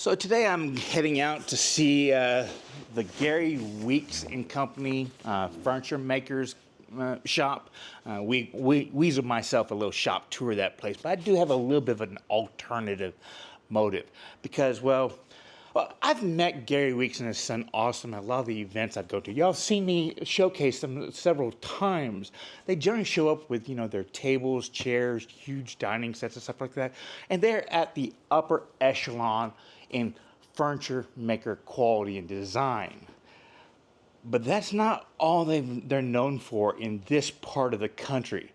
So today I'm heading out to see the Gary Weeks and Company Furniture Makers shop. We weaseled myself a little shop tour of that place, but I do have a little bit of an alternative motive because, well, I've met Gary Weeks and his son Austin at a lot of the events I go to. Y'all seen me showcase them several times. They generally show up with, their tables, chairs, huge dining sets and stuff like that. And they're at the upper echelon in furniture maker quality and design. But that's not all they're known for in this part of the country,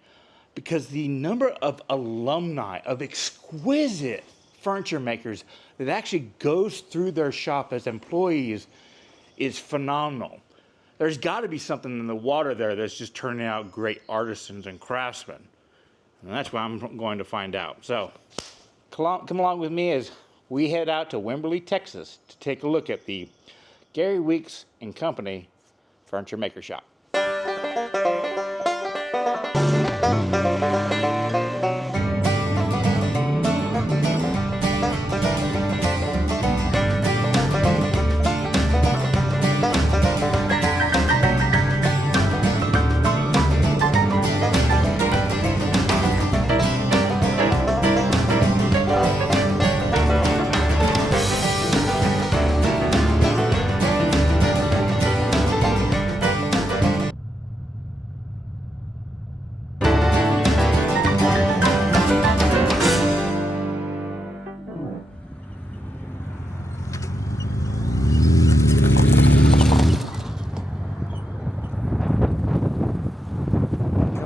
because the number of alumni of exquisite furniture makers that actually goes through their shop as employees is phenomenal. There's got to be something in the water there that's just turning out great artisans and craftsmen. And that's what I'm going to find out. So come along with me as we head out to Wimberley, Texas to take a look at the Gary Weeks and Company Furniture Maker Shop.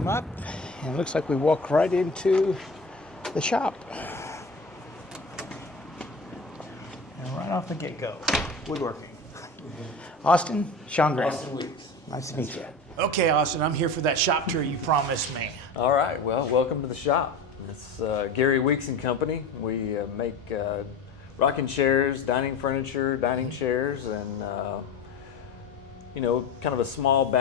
Up, and it looks like we walk right into the shop. And right off the get-go, woodworking. Austin, Sean Graham. Austin Weeks. Nice to meet you. Okay, Austin, I'm here for that shop tour you promised me. All right, well, welcome to the shop. It's Gary Weeks and Company. We make rocking chairs, dining furniture, dining chairs, and kind of a small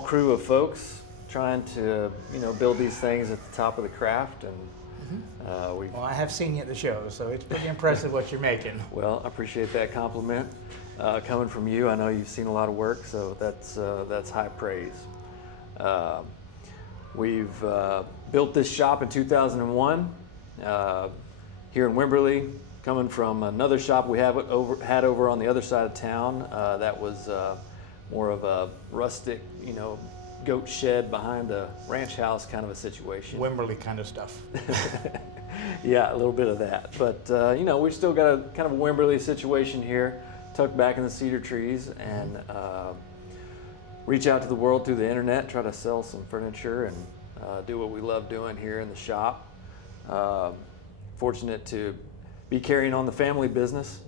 crew of folks trying to build these things at the top of the craft. And well, I have seen you at the show, so it's pretty impressive what you're making. Well, I appreciate that compliment coming from you. I know you've seen a lot of work, so that's high praise. We've built this shop in 2001 here in Wimberley, coming from another shop we had over on the other side of town. That was more of a rustic, goat shed behind a ranch house kind of a situation. Wimberley kind of stuff. Yeah, a little bit of that. But, we've still got a kind of a Wimberley situation here, tucked back in the cedar trees, and reach out to the world through the internet, try to sell some furniture and do what we love doing here in the shop. Fortunate to be carrying on the family business.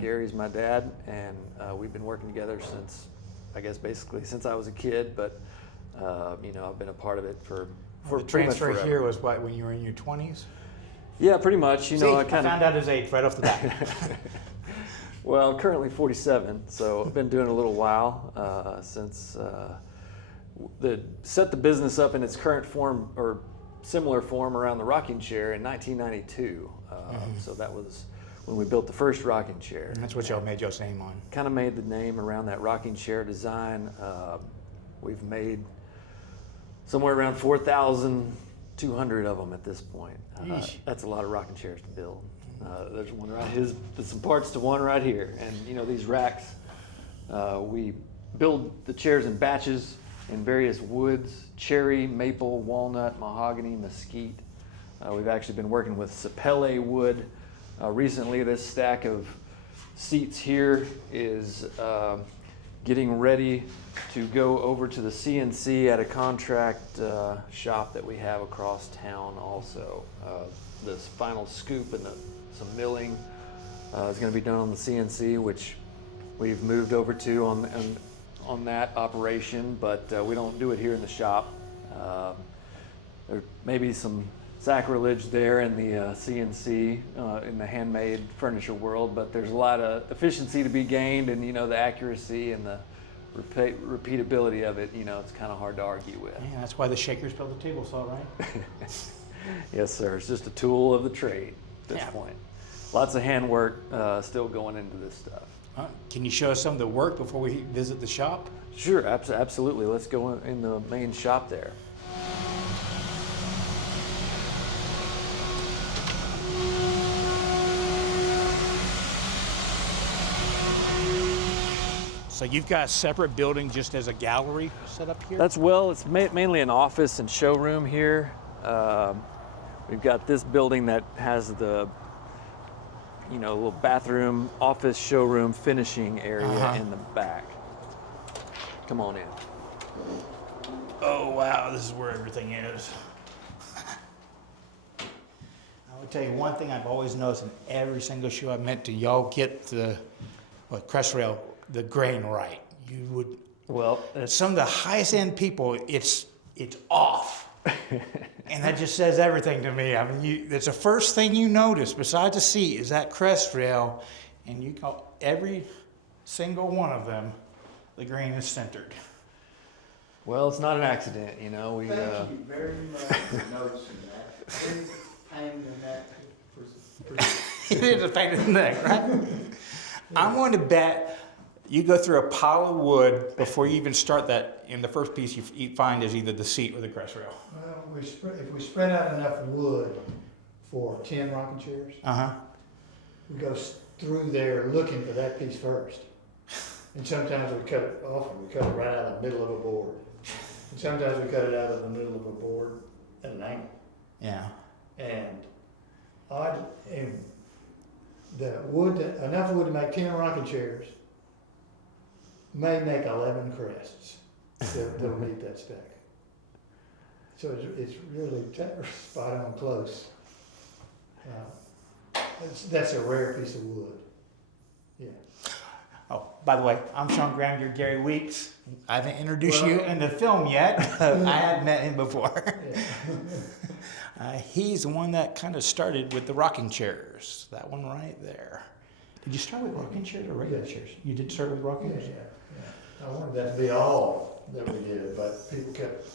Gary's my dad, and we've been working together since, I guess, basically since I was a kid, but I've been a part of it for the transfer here was what, when you were in your 20s? Yeah, pretty much. I found out his age right off the bat. Well, currently 47, so I've been doing it a little while since set the business up in its current form or similar form around the rocking chair in 1992. So that was when we built the first rocking chair. And that's what y'all made y'all's name on. Kind of made the name around that rocking chair design. We've made somewhere around 4,200 of them at this point. That's a lot of rocking chairs to build. There's one right here. There's some parts to one right here. And these racks, we build the chairs in batches in various woods: cherry, maple, walnut, mahogany, mesquite. We've actually been working with sapele wood. Recently, this stack of seats here is getting ready to go over to the CNC at a contract shop that we have across town also. This final scoop and some milling is going to be done on the CNC, which we've moved over to on that operation, but we don't do it here in the shop. There may be some sacrilege there in the CNC, in the handmade furniture world, but there's a lot of efficiency to be gained, and the accuracy and the repeatability of it, it's kind of hard to argue with. Yeah, that's why the shakers built the table saw, right? Yes, sir. It's just a tool of the trade at this point. Lots of handwork still going into this stuff. Can you show us some of the work before we visit the shop? Sure, absolutely. Let's go in the main shop there. So you've got a separate building just as a gallery set up here? It's mainly an office and showroom here. We've got this building that has the, little bathroom, office, showroom, finishing area in the back. Come on in. Oh, wow, this is where everything is. I would tell you one thing I've always noticed in every single show I've been to, y'all get the crest rail, the grain right. You would, Well, some of the highest end people, it's off. And that just says everything to me. I mean, it's the first thing you notice besides the seat is that crest rail, and you go every single one of them, the grain is centered. well, it's not an accident, We Thank you very much for noticing that. It's a pain in the neck for It is a pain in the neck, right? I'm going to bet you go through a pile of wood before you even start that, and the first piece you find is either the seat or the crest rail. Well, if we spread out enough wood for 10 rocking chairs, we go through there looking for that piece first. And sometimes we cut it off and we cut it right out of the middle of a board. And sometimes we cut it out of the middle of a board at an angle. Yeah. And the wood, enough wood to make 10 rocking chairs may make 11 crests that'll meet that spec. So it's really spot on close. That's a rare piece of wood. Yeah. Oh, by the way, I'm Sean Graham, you're Gary Weeks. I haven't introduced you in the film yet. I had met him before. He's the one that kind of started with the rocking chairs. That one right there. Did you start with rocking chairs or regular chairs? You did start with rocking chairs? Yeah. I wanted that to be all that we did, but people kept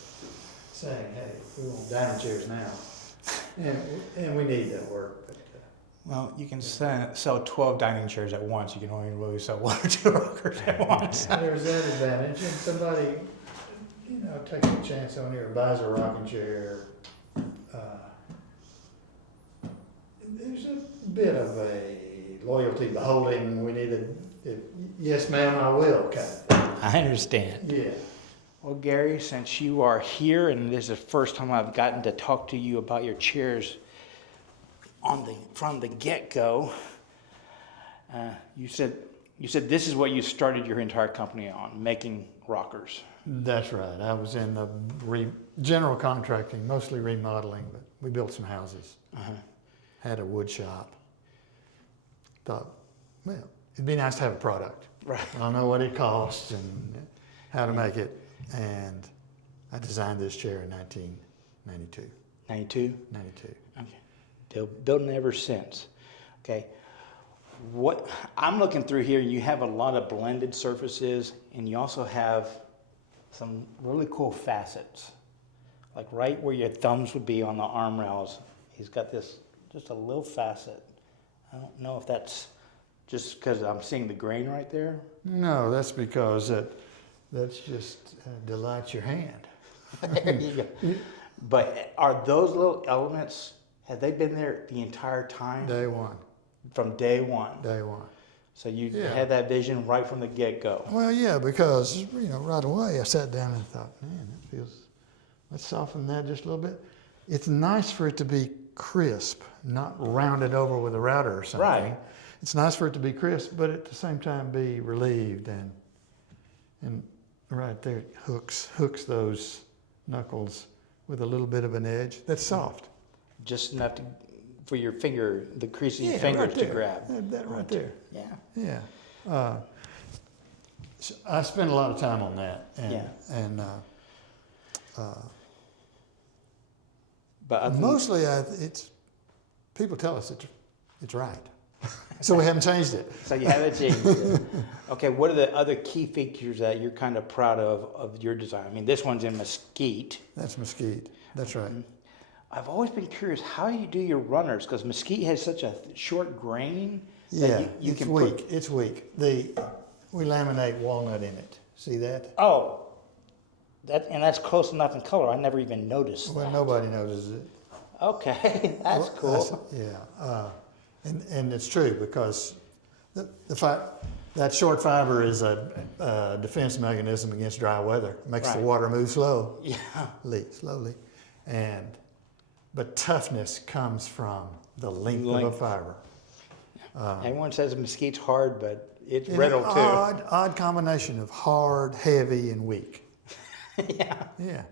saying, hey, we want dining chairs now. And we need that work. But, Well, you can sell 12 dining chairs at once. You can only really sell 1 or 2 rockers at once. there's that advantage, and somebody, takes a chance on here, buys a rocking chair. There's a bit of a loyalty beholding. We need yes, ma'am, I will kind of thing. I understand. Yeah. Well, Gary, since you are here, and this is the first time I've gotten to talk to you about your chairs from the get-go, you said this is what you started your entire company on, making rockers. That's right. I was in the general contracting, mostly remodeling, but we built some houses. Had a wood shop. Thought, well, it'd be nice to have a product. Right. I don't know what it costs and how to make it. And I designed this chair in 1992. 92? 92. Okay. Building ever since. Okay. What I'm looking through here, you have a lot of blended surfaces, and you also have some really cool facets. Like right where your thumbs would be on the arm rails, he's got this, just a little facet. I don't know if that's just because I'm seeing the grain right there. No, that's because that's just delights your hand. There you go. But are those little elements, have they been there the entire time? Day one. From day one. Day one. So you Yeah. had that vision right from the get-go. Well, yeah, because, right away I sat down and thought, man, that feels, let's soften that just a little bit. It's nice for it to be crisp, not rounded over with a router or something. Right. It's nice for it to be crisp, but at the same time be relieved, and right there it hooks those knuckles with a little bit of an edge. That's soft. Just enough for your finger, the crease of your Yeah, fingers right to there. grab. That right there. Yeah. Yeah. So I spent a lot of time on that. And But mostly it's people tell us it's right. So we haven't changed it. so you haven't changed it. Okay, what are the other key features that you're kind of proud of your design? I mean, this one's in mesquite. That's mesquite. That's right. I've always been curious, how do you do your runners? Because mesquite has such a short grain Yeah, that you it's can weak. put. It's weak. We laminate walnut in it. See that? Oh, that's close enough in color. I never even noticed Well, that. nobody notices it. Okay, that's Well, cool. yeah, and it's true because that short fiber is a defense mechanism against dry weather. It makes the Right. water move slowly, Yeah. but toughness comes from the length of a Length. fiber. Everyone says mesquite's hard, but it's An brittle too. odd combination of hard, heavy, and weak. Yeah. Yeah,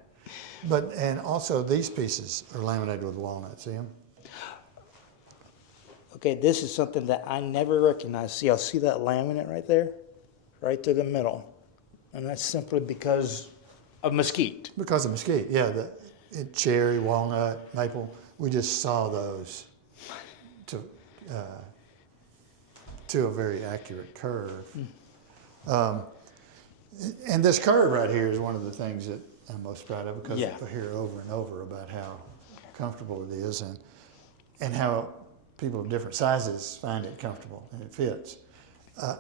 and also these pieces are laminated with walnut. See them? Okay, this is something that I never recognized. See, I'll see that laminate right there, right through the middle, and that's simply because of mesquite. Because of mesquite, yeah. Cherry, walnut, maple. We just saw those to a very accurate curve. And this curve right here is one of the things that I'm most proud of because Yeah. I hear over and over about how comfortable it is and how people of different sizes find it comfortable and it fits. A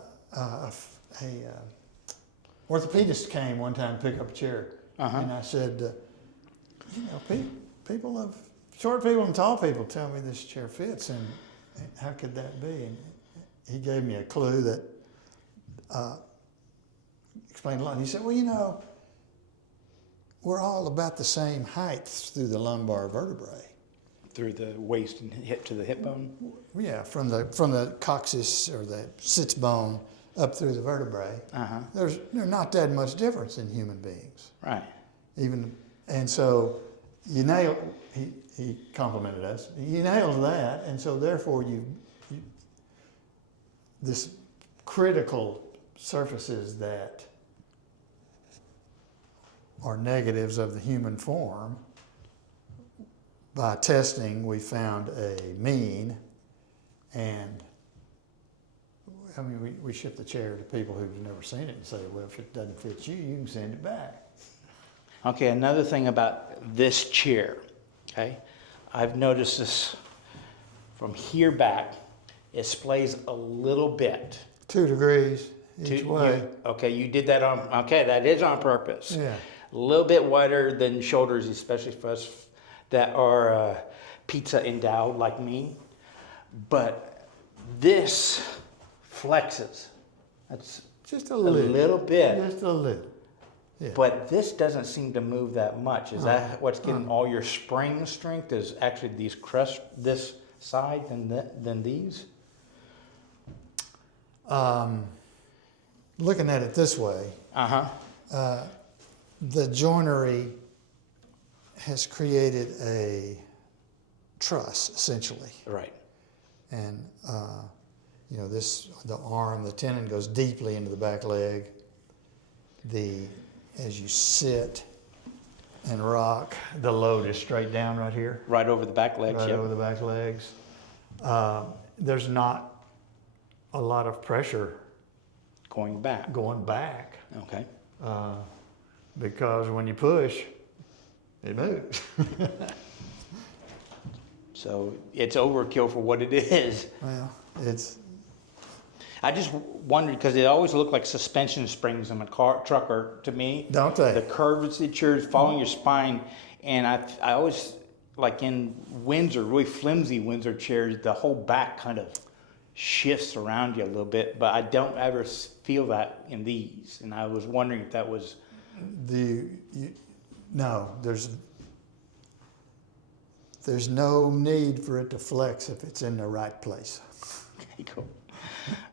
orthopedist came one time to pick up a chair, and I said, short people and tall people tell me this chair fits, and how could that be? And he gave me a clue that explained a lot. He said, well, we're all about the same height through the lumbar vertebrae. Through the waist and hip to the hip bone? Yeah, from the coccyx or the sits bone up through the vertebrae. There's not that much difference in human beings. Right. And so you nailed. He complimented us. You nailed that, and so therefore you this critical surfaces that are negatives of the human form. By testing, we found a mean, and I mean, we ship the chair to people who've never seen it and say, well, if it doesn't fit you, you can send it back. Okay, another thing about this chair, okay? I've noticed this from here back, it splays a little bit. 2 degrees each way. Okay, you did that that is on purpose. Yeah. A little bit wider than shoulders, especially for us that are pizza endowed like me. But this flexes. That's Just a a little. little bit. Just a little. Yeah. But this doesn't seem to move that much. Is that what's getting all your spring strength? Is actually these crush this side than these? Looking at it this way, the joinery has created a truss, essentially. Right. And, the arm, the tendon goes deeply into the back leg. As you sit and rock, the load is straight down right here. Right over the back legs. Right Yep. over the back legs. There's not a lot of pressure Going back. going back Okay. because when you push, it moves. So it's overkill for what it is. Well, I just wondered because they always look like suspension springs in a trucker to me. Don't they? The curvatures following your spine, and I always like in Windsor, really flimsy Windsor chairs, the whole back kind of shifts around you a little bit, but I don't ever feel that in these, and I was wondering if that was. No, there's no need for it to flex if it's in the right place. Okay, cool.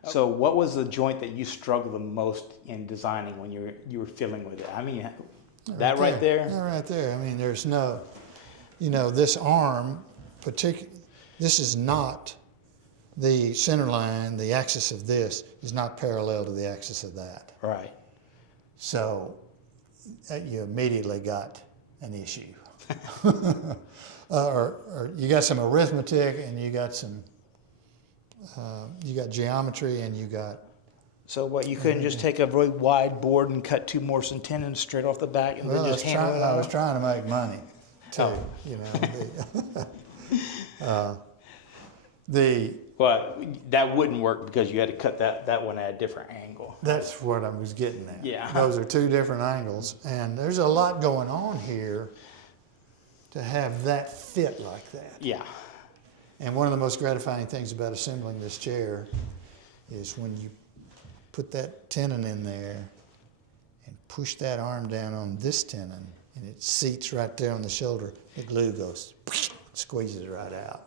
So, what was the joint that you struggled the most in designing when you were fiddling with it? I mean, that right there. Yeah, right there. I mean, there's no, this arm, this is not the center line. The axis of this is not parallel to the axis of that. Right. So, you immediately got an issue. Or you got some arithmetic, and you got geometry, and you got. So what? You couldn't just take a really wide board and cut 2 more tendons straight off the back, and then just hammer it I was out? trying to make money. too. Oh. You know, the Well, that wouldn't work because you had to cut that one at a different angle. that's what I was getting at. Yeah. Those are two different angles, and there's a lot going on here to have that fit like that. Yeah. And one of the most gratifying things about assembling this chair is when you put that tenon in there and push that arm down on this tenon, and it seats right there on the shoulder, the glue goes, squeezes it right out.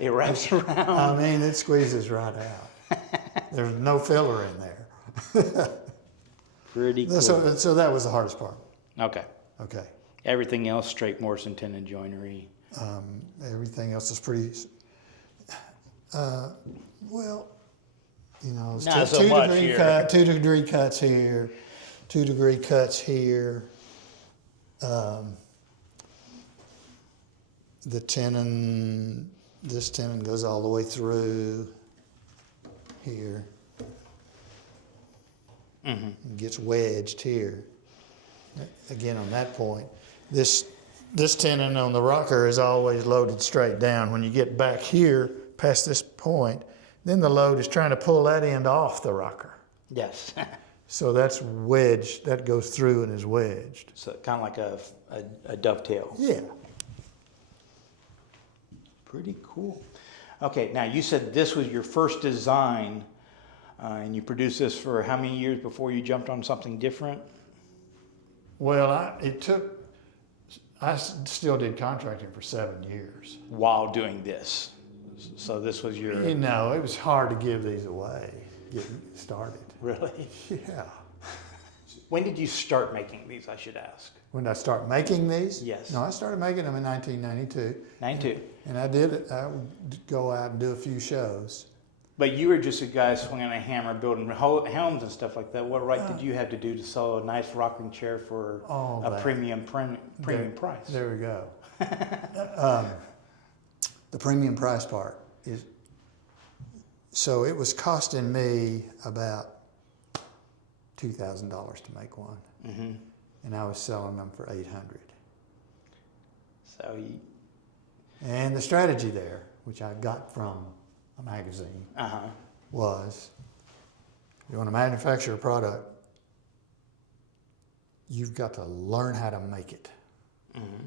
It wraps around. I mean, it squeezes right out. There's no filler in there. Pretty cool. So that was the hardest part. Okay. Okay. Everything else, straight Morrison tenon joinery. Everything else is pretty, well, you know, it's Not so much here. 2-degree cuts here, 2-degree cuts here. The tenon, this tenon goes all the way through here. And gets wedged here. Again, on that point, this tenon on the rocker is always loaded straight down. When you get back here, past this point, then the load is trying to pull that end off the rocker. Yes. So that's wedged, that goes through and is wedged. So kind of like a dovetail. Yeah. Pretty cool. Okay, now you said this was your first design, and you produced this for how many years before you jumped on something different? Well, I still did contracting for 7 years. While doing this. So this was your... You know, it was hard to give these away, getting started. Really? Yeah. When did you start making these, I should ask? When did I start making these? Yes. No, I started making them in 1992. 92. And I would go out and do a few shows. But you were just a guy swinging a hammer, building homes and stuff like that. What right did you have to do to sell a nice rocking chair for a premium price? There we go. The premium price part is, so it was costing me about $2,000 to make one. Mm-hmm. And I was selling them for $800. So you... And the strategy there, which I got from a magazine, was you want to manufacture a product, you've got to learn how to make it. Mm-hmm.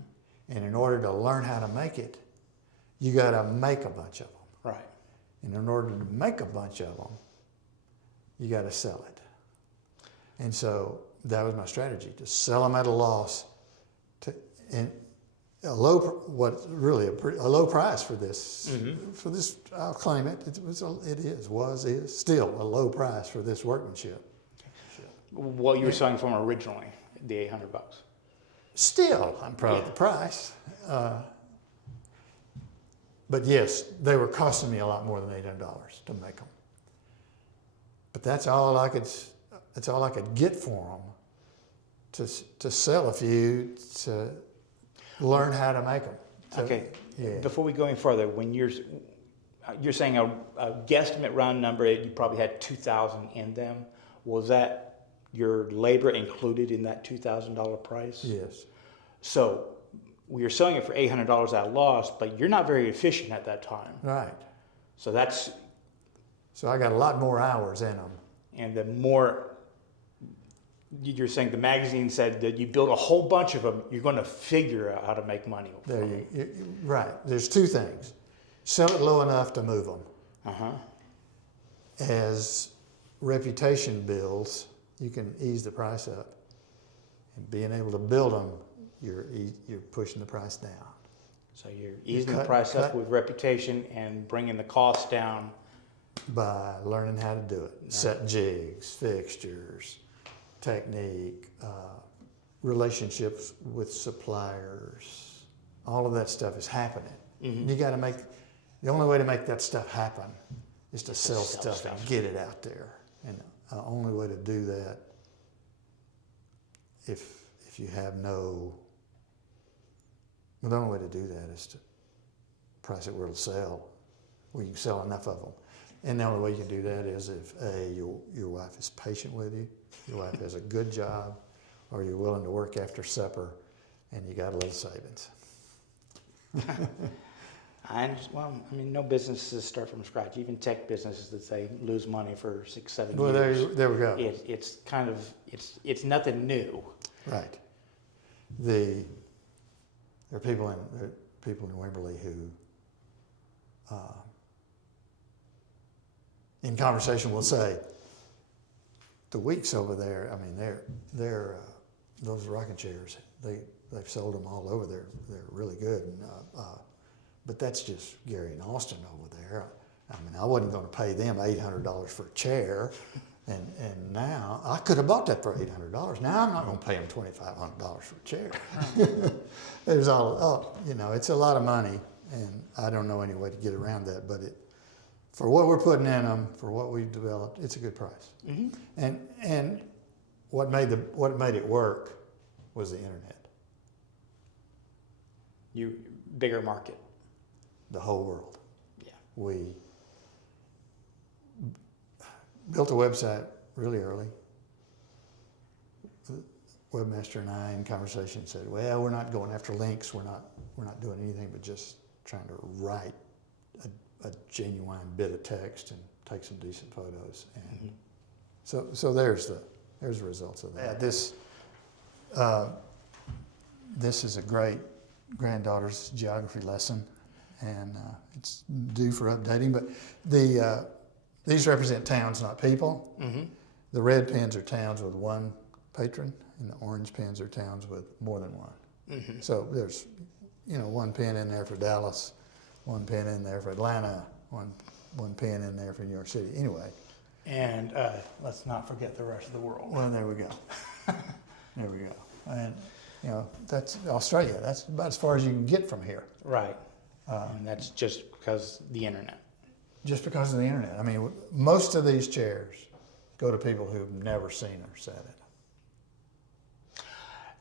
And in order to learn how to make it, you got to make a bunch of them. Right. And in order to make a bunch of them, you got to sell it. And so that was my strategy, to sell them at a loss, and a low price for this. Mm-hmm. For this, I'll claim it. Is still a low price for this workmanship. What you were selling from originally, the $800. Still, I'm proud of the price. But yes, they were costing me a lot more than $800 to make them. But that's all I could get for them, to sell a few, to learn how to make them. Okay. Yeah. Before we go any further, when you're saying a guesstimate round number, you probably had 2,000 in them. Was that your labor included in that $2,000 price? Yes. So we were selling it for $800 at a loss, but you're not very efficient at that time. Right. So that's... So I got a lot more hours in them. And the more... You're saying the magazine said that you build a whole bunch of them, you're going to figure out how to make money. Right. There's two things. Sell it low enough to move them. Uh-huh. As reputation builds, you can ease the price up. And being able to build them, you're pushing the price down. So you're easing the price up with reputation and bringing the cost down. By learning how to do it. Right. Set jigs, fixtures, technique, relationships with suppliers. All of that stuff is happening. Mm-hmm. You got to the only way to make that stuff happen is to sell stuff and get it out there. And the only way to do that, if you have the only way to do that is to price it where it'll sell, where you can sell enough of them. And the only way you can do that is if your wife is patient with you, your wife has a good job, or you're willing to work after supper and you got a little savings. Well, I mean, no businesses start from scratch. Even tech businesses that say lose money for 6-7 Well, years. there we go. It's kind of it's nothing new. Right. There are people in Wimberley who, in conversation, will say, the Weeks over there. I mean, they're those rocking chairs. They've sold them all over. They're really good. And, but that's just Gary and Austin over there. I mean, I wasn't going to pay them $800 for a chair, and now I could have bought that for $800. Now I'm not going to pay them $2,500 for a chair. There's it's a lot of money, and I don't know any way to get around that. But for what we're putting in them, for what we've developed, it's a good price. Mm-hmm. And what made it work was the internet. Bigger market. The whole world. Yeah. We built a website really early. The webmaster and I, in conversation, said, "Well, we're not going after links. We're not doing anything but just trying to write a genuine bit of text and take some decent photos." And so there's the results of that. This is a great granddaughter's geography lesson, and it's due for updating. But these represent towns, not people. Mm-hmm. The red pins are towns with one patron, and the orange pins are towns with more than one. Mm-hmm. So there's, one pin in there for Dallas, one pin in there for Atlanta, one pin in there for New York City. Anyway. And let's not forget the rest of the world. Well, there we go. There we go. And that's Australia. That's about as far as you can get from here. Right. And that's just because of the internet. Just because of the internet. I mean, most of these chairs go to people who've never seen or sat it.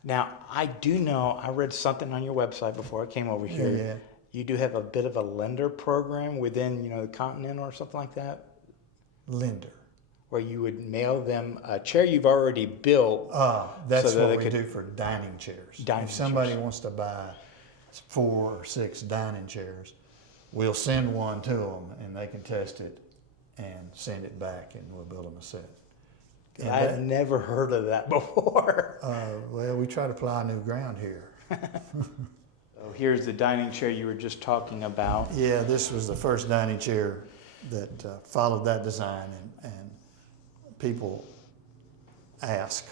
Now, I do know, I read something on your website before I came over here. Yeah. You do have a bit of a lender program within, the Continental or something like that? Lender. Where you would mail them a chair you've already built. That's so that what we do for dining chairs. If somebody wants to buy 4 or 6 dining chairs, we'll send one to them, and they can test it and send it back, and we'll build them a set. I've never heard of that before. Well, we try to plow new ground here. So here's the dining chair you were just talking about. Yeah, this was the first dining chair that followed that design, and people ask,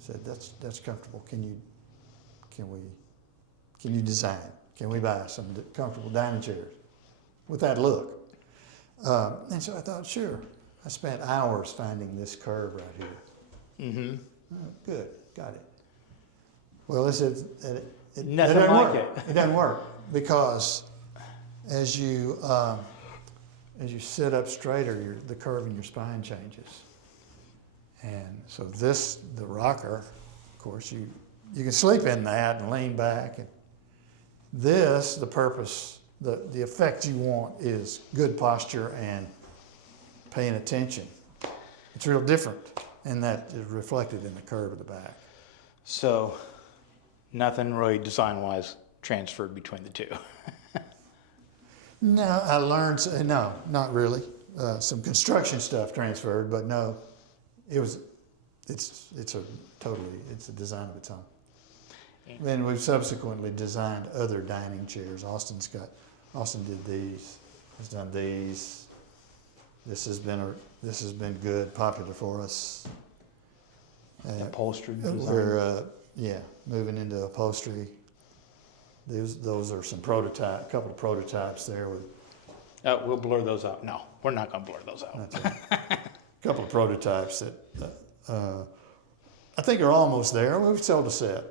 said, "That's comfortable. Can you design? Can we buy some comfortable dining chairs with that look?" And so I thought, sure. I spent hours finding this curve right here. Mm-hmm. Oh, good, got it. Well, it Nothing doesn't like work. it. It doesn't work because as you sit up straighter, the curve in your spine changes. And so the rocker, of course, you can sleep in that and lean back. And the purpose, the effect you want is good posture and paying attention. It's real different, and that is reflected in the curve of the back. So nothing really design-wise transferred between the two. No, I learned, no, not really. Some construction stuff transferred, but no, it's a design of its own. And we've subsequently designed other dining chairs. Austin did these, has done these. This has been good, popular for us. Upholstery design. We're moving into upholstery. Those are some a couple of prototypes there with. We'll blur those out. No, we're not going to blur those out. A couple of prototypes that I think are almost there. We've sold a set.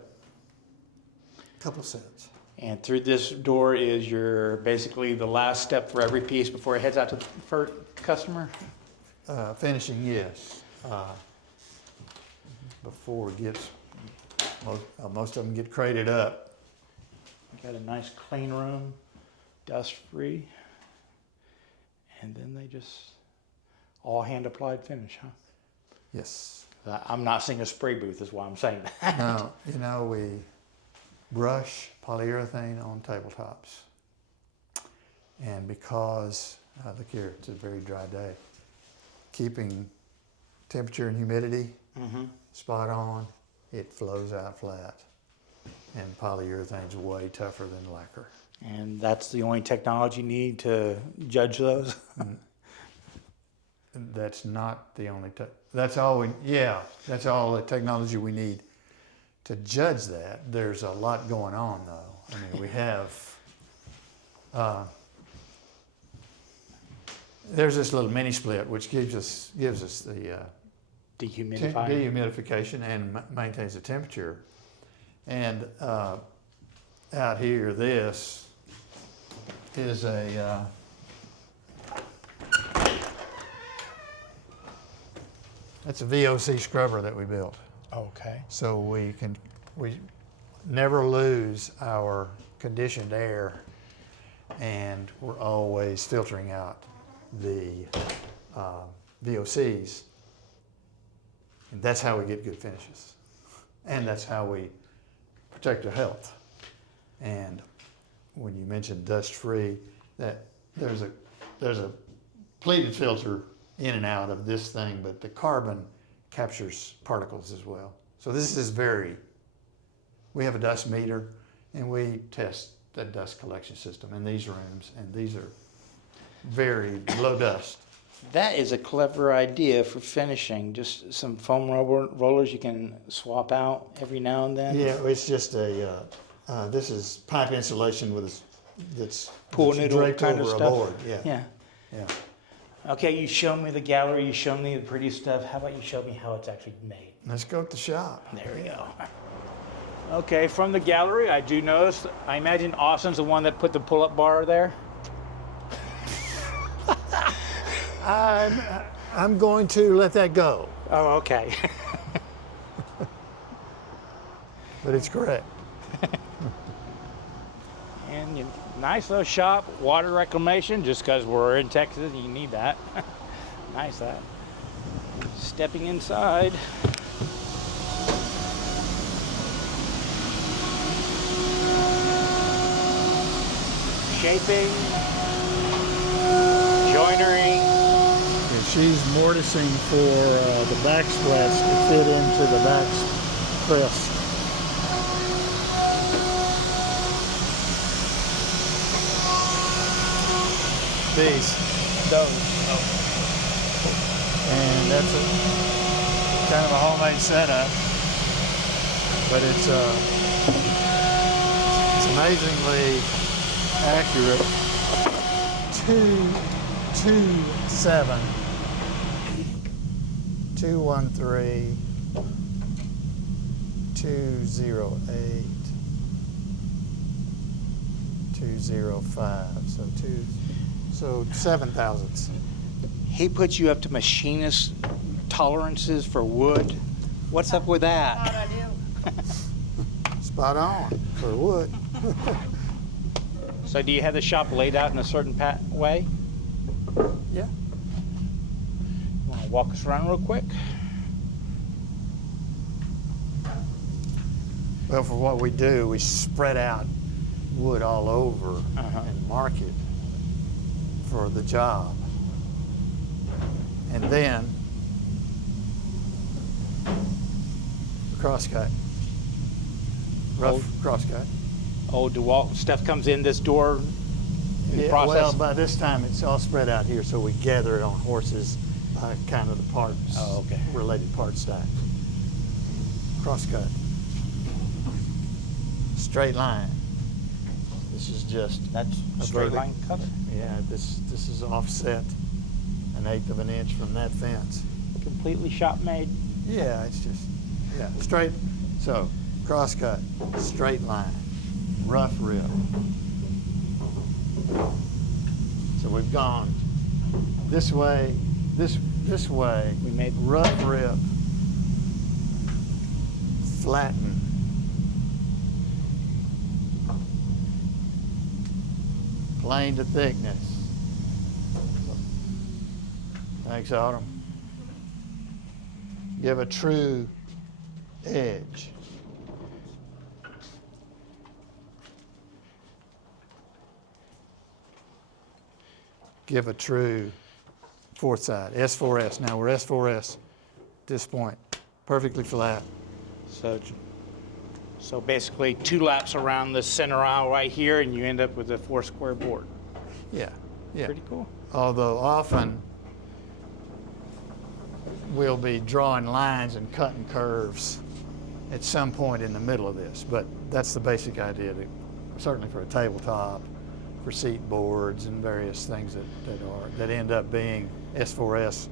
A couple of sets. And through this door is basically the last step for every piece before it heads out to the customer? Finishing, yes. Before it gets, most of them get crated up. Got a nice clean room, dust free. And then they just all hand applied finish, huh? Yes. I'm not seeing a spray booth is why I'm saying that. No, we brush polyurethane on tabletops. And because, look here, it's a very dry day, keeping temperature and humidity spot on, it flows out flat. And polyurethane's way tougher than lacquer. And that's the only technology you need to judge those? That's not the only, that's all the technology we need to judge that. There's a lot going on though. I mean, we have, there's this little mini split which gives us the dehumidification and maintains the temperature. And out here, this is a it's a VOC scrubber that we built. Okay. So we never lose our conditioned air, and we're always filtering out the VOCs, and that's how we get good finishes, and that's how we protect our health. And when you mentioned dust-free, that there's a pleated filter in and out of this thing, but the carbon captures particles as well. So this is we have a dust meter, and we test the dust collection system in these rooms, and these are very low dust. That is a clever idea for finishing. Just some foam rollers you can swap out every now and then. Yeah, it's just this is pipe insulation that's Pool noodle draped kind of over a stuff. board. Yeah. Yeah. Okay, you showed me the gallery, you showed me the pretty stuff. How about you show me how it's actually made? Let's go to the shop. There we go. Okay, from the gallery, I do notice, I imagine Austin's the one that put the pull-up bar there. I'm going to let that go, Oh, okay. but it's correct. And nice little shop, water reclamation, just because we're in Texas, you need that. Nice that. Stepping inside. Shaping, joinery. And she's mortising for the backsplats to fit into the back press. Those. And that's kind of a homemade setup, but it's amazingly accurate. 227 213 208 205. So 7 thousandths. He puts you up to machinist tolerances for wood. What's up with that? I do. Spot on for wood. So do you have the shop laid out in a certain way? Yeah. Want to walk us around real quick? Well, for what we do, we spread out wood all over and mark it for the job. And then crosscut, rough crosscut. Oh, stuff comes in this door in the process? Well, by this time it's all spread out here, so we gather it on horses by kind of the parts, related part stack. Crosscut. Straight line. This is just That's a straight line cut. Yeah, this is offset 1/8 of an inch from that fence. Completely shop made. Yeah, it's just, straight. So, crosscut, straight line, rough rip. So we've gone this way, this way. We made Rough rip, flatten, plane to thickness. Thanks, Autumn. Give a true edge. give a true fourth side, S4S. Now we're S4S at this point, perfectly flat. So basically 2 laps around the center aisle right here, and you end up with a 4 square board. Yeah, yeah. Pretty cool. Although often we'll be drawing lines and cutting curves at some point in the middle of this, but that's the basic idea, certainly for a tabletop, for seat boards and various things that end up being S4S.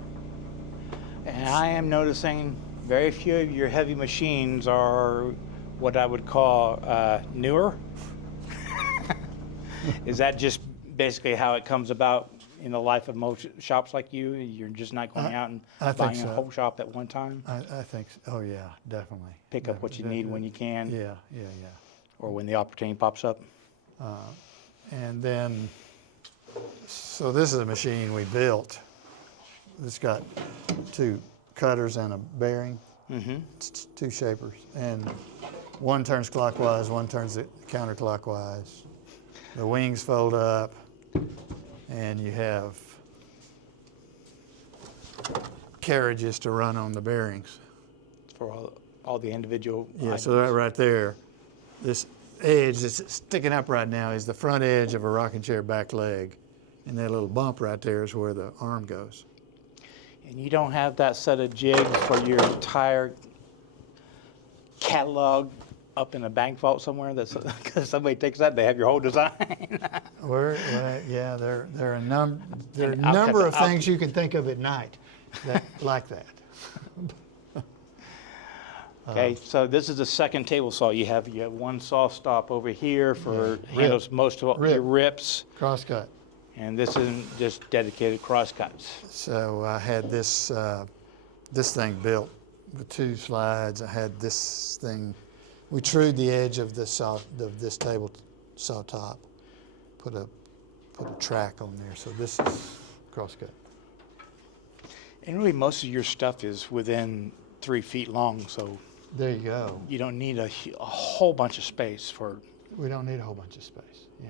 And I am noticing very few of your heavy machines are what I would call newer. Is that just basically how it comes about in the life of most shops like you? You're just not going out and I think buying so. a whole shop at one time? I think so. Oh yeah, definitely. Pick up what you need when you can, Yeah. or when the opportunity pops up? And then, so this is a machine we built. It's got 2 cutters and a bearing. Mm-hmm. It's 2 shapers, and one turns clockwise, one turns it counterclockwise. The wings fold up, and you have carriages to run on the bearings. For all the individual Yeah, items. so that right there, this edge that's sticking up right now is the front edge of a rocking chair back leg, and that little bump right there is where the arm goes. And you don't have that set of jigs for your entire catalog up in a bank vault somewhere? That's because somebody takes that, they have your whole design. Yeah, there are a number I'll of things you can think of at night like that. Okay, so this is the second table saw. You have one saw stop over here for handles most of your rips, Crosscut. and this isn't just dedicated crosscuts. So I had this thing built with 2 slides. I had this thing. We trued the edge of this table saw top. Put a track on there. So this is crosscut. And really, most of your stuff is within 3 feet long, so There you go. you don't need a whole bunch of space for. We don't need a whole bunch of space. Yeah.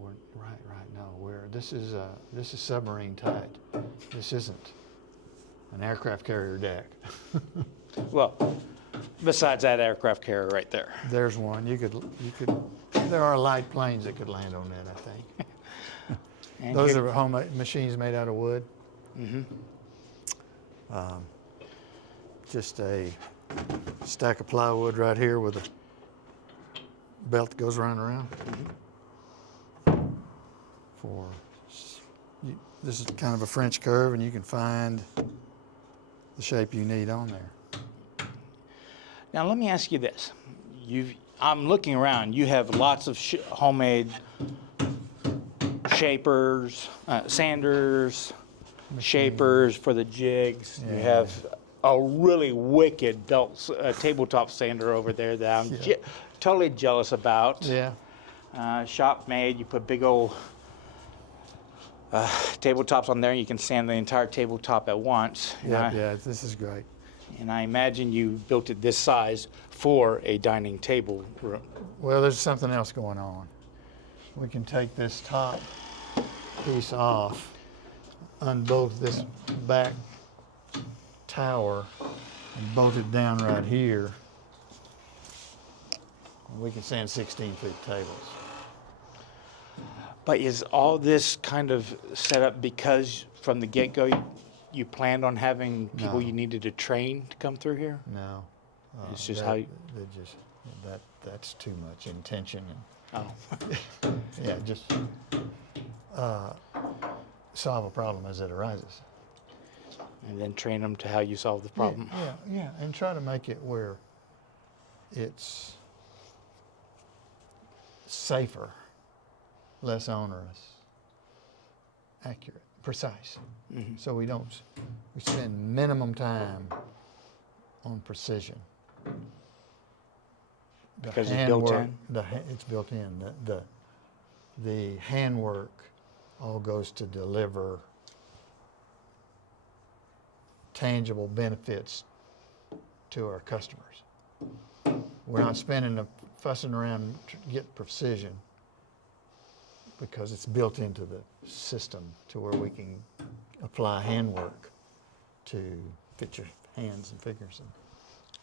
We're right. No, this is submarine tight. This isn't an aircraft carrier deck. Well, besides that aircraft carrier right there. There's one. You could. There are light planes that could land on that, I think. And Those here- are home machines made out of wood. Mhm. Just a stack of plywood right here with a belt that goes around. This is kind of a French curve, and you can find the shape you need on there. Now let me ask you this: I'm looking around. You have lots of homemade shapers, sanders, shapers for the jigs. You Yeah. have a really wicked belt tabletop sander over there that I'm totally jealous about. Yeah. Shop made. You put big old tabletops on there. You can sand the entire tabletop at once. Yeah. This is great. And I imagine you built it this size for a dining table room. Well, there's something else going on. We can take this top piece off, unbolt this back tower, and bolt it down right here. We can sand 16-foot tables. But is all this kind of set up because from the get-go you planned on having people No. you needed to train to come through here? No. It's just how you- that's too much intention. Oh, Yeah, just solve a problem as it arises. and then train them to how you solve the problem. Yeah, and try to make it where it's safer, less onerous, accurate, precise. So we spend minimum time on precision. Because it's built handwork- in? It's built in. The handwork all goes to deliver tangible benefits to our customers. We're not spending fussing around to get precision, because it's built into the system to where we can apply handwork to fit your hands and fingers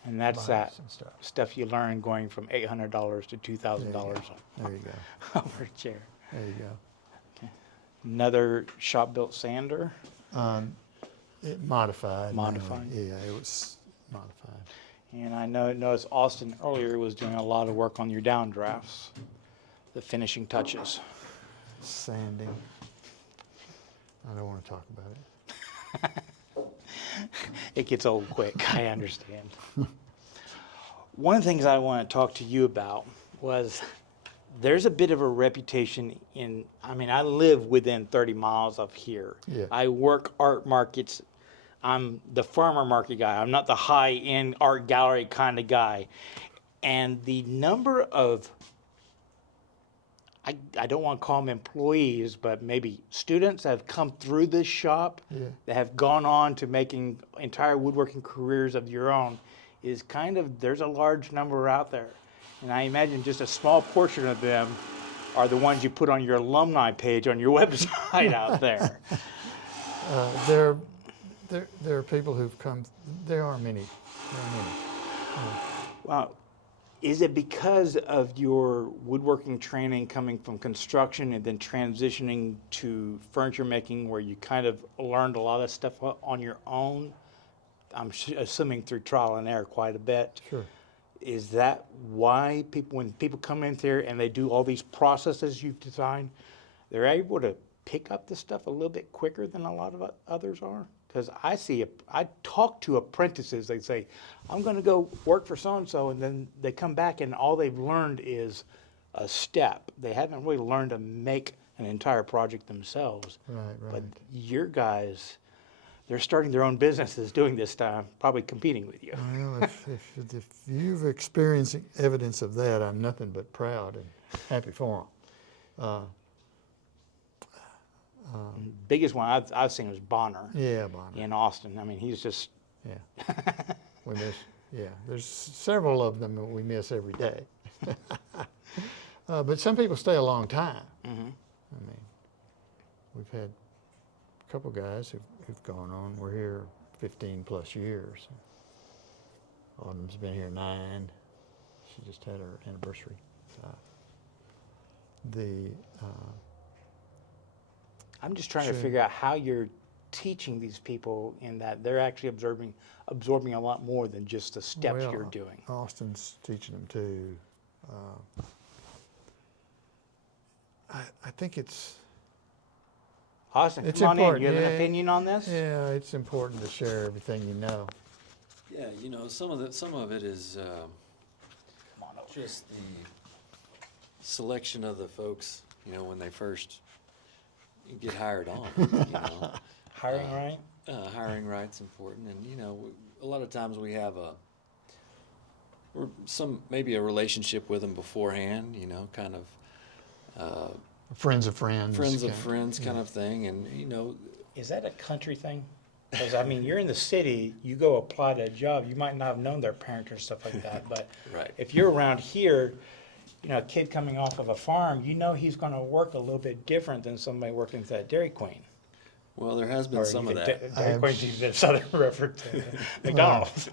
And that's bodies that and stuff. stuff you learn going from $800 to $2,000 There you go. over a chair. There you go. Another shop-built sander. It modified. Modified. Yeah, it was modified. And I noticed Austin earlier was doing a lot of work on your downdrafts, the finishing touches. Sanding. I don't want to talk about it. It gets old quick, I understand. One of the things I want to talk to you about was there's a bit of a reputation I live within 30 miles of here. Yeah. I work art markets. I'm the farmer market guy. I'm not the high-end art gallery kind of guy. And the number of, I don't want to call them employees, but maybe students that have come through this shop that have gone on to making entire woodworking careers of your own is there's a large number out there. And I imagine just a small portion of them are the ones you put on your alumni page on your website out there. There are people who've come. There are many. Well, is it because of your woodworking training coming from construction and then transitioning to furniture making where you kind of learned a lot of stuff on your own? I'm assuming through trial and error quite a bit. Sure. Is that why when people come in there and they do all these processes you've designed, they're able to pick up the stuff a little bit quicker than a lot of others are? Because I talk to apprentices, they say, I'm going to go work for so-and-so, and then they come back and all they've learned is a step. They haven't really learned to make an entire project themselves. Right. But your guys, they're starting their own businesses doing this time, probably competing with you. Well, if you've experienced evidence of that, I'm nothing but proud and happy for them. Biggest one I've seen was Bonner Yeah, Bonner. in Austin. I mean, he's just, Yeah. We miss. Yeah, there's several of them that we miss every day. But some people stay a long time. I mean, we've had a couple guys who've gone on. We're here 15 plus years. Autumn's been here 9. She just had her anniversary. I'm just trying Sure. to figure out how you're teaching these people in that they're actually absorbing a lot more than just the steps you're doing. Austin's teaching them too. I think it's Austin, It's come on in. important, You have an yeah. opinion on this? yeah, it's important to share everything you know. Yeah, you know, some of it is Come on over. just the selection of the folks, you know, when they first get hired on, you know. Hiring right? Hiring right's important, and you know, a lot of times we have maybe a relationship with them beforehand, you know, kind of Friends of friends. friends of kind- friends kind of thing, and you know, Is that a country thing? Because, I mean, you're in the city, you go apply to a job, you might not have known their parents or stuff like that, but Right. if you're around here, you know, a kid coming off of a farm, you know he's going to work a little bit different than somebody working at Dairy Queen. well, there has been Or some you of could that. Dairy Queen's even a southern reference to McDonald's.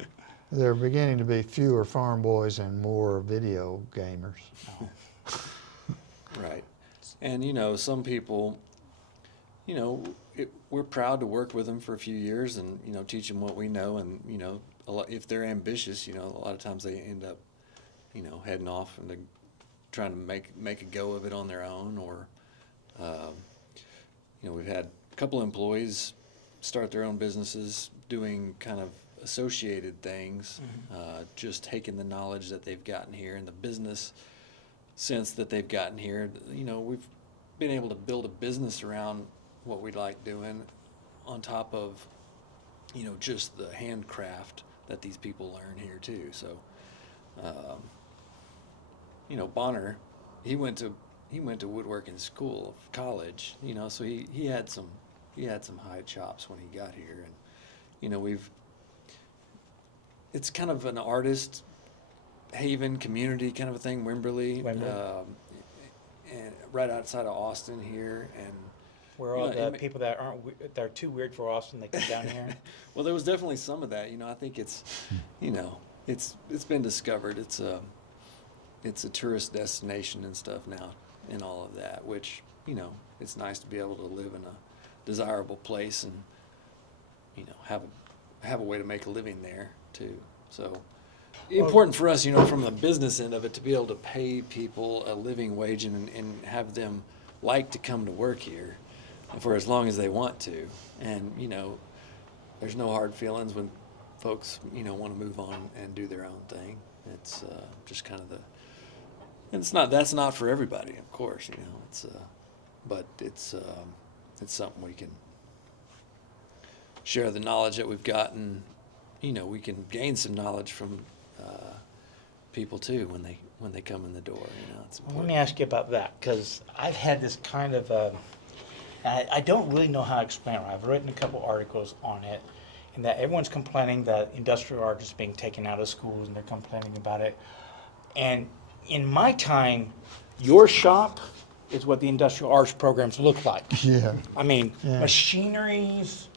There are beginning to be fewer farm boys and more video gamers. Right. And, you know, some people, you know, we're proud to work with them for a few years and, you know, teach them what we know. And, you know, if they're ambitious, you know, a lot of times they end up, you know, heading off and trying to make a go of it on their own. Or, you know, we've had a couple employees start their own businesses doing kind of associated things, just taking the knowledge that they've gotten here and the business sense that they've gotten here. You know, we've been able to build a business around what we like doing on top of, you know, just the handcraft that these people learn here too. So, you know, Bonner, he went to woodworking school, college, you know, so he had some high chops when he got here. And, you know, it's kind of an artist haven community kind of a thing, Wimberley. and right outside of Austin here, and Where you all know, the it ma- people that that are too weird for Austin, they come down here. well, there was definitely some of that. I think it's, it's been discovered. It's a tourist destination and stuff now, and all of that. Which it's nice to be able to live in a desirable place and have a way to make a living there too. So important for us, from the business end of it, to be able to pay people a living wage and have them like to come to work here for as long as they want to. And there's no hard feelings when folks want to move on and do their own thing. It's just kind of that's not for everybody, of course. But it's something we can share the knowledge that we've gotten. We can gain some knowledge from people too when they come in the door. It's Let important. me ask you about that, because I've had this kind of, I don't really know how to explain it. I've written a couple articles on it, and that everyone's complaining that industrial art is being taken out of schools, and they're complaining about it. And in my time, your shop is what the industrial arts programs look like. Yeah. I mean, Yeah. machineries.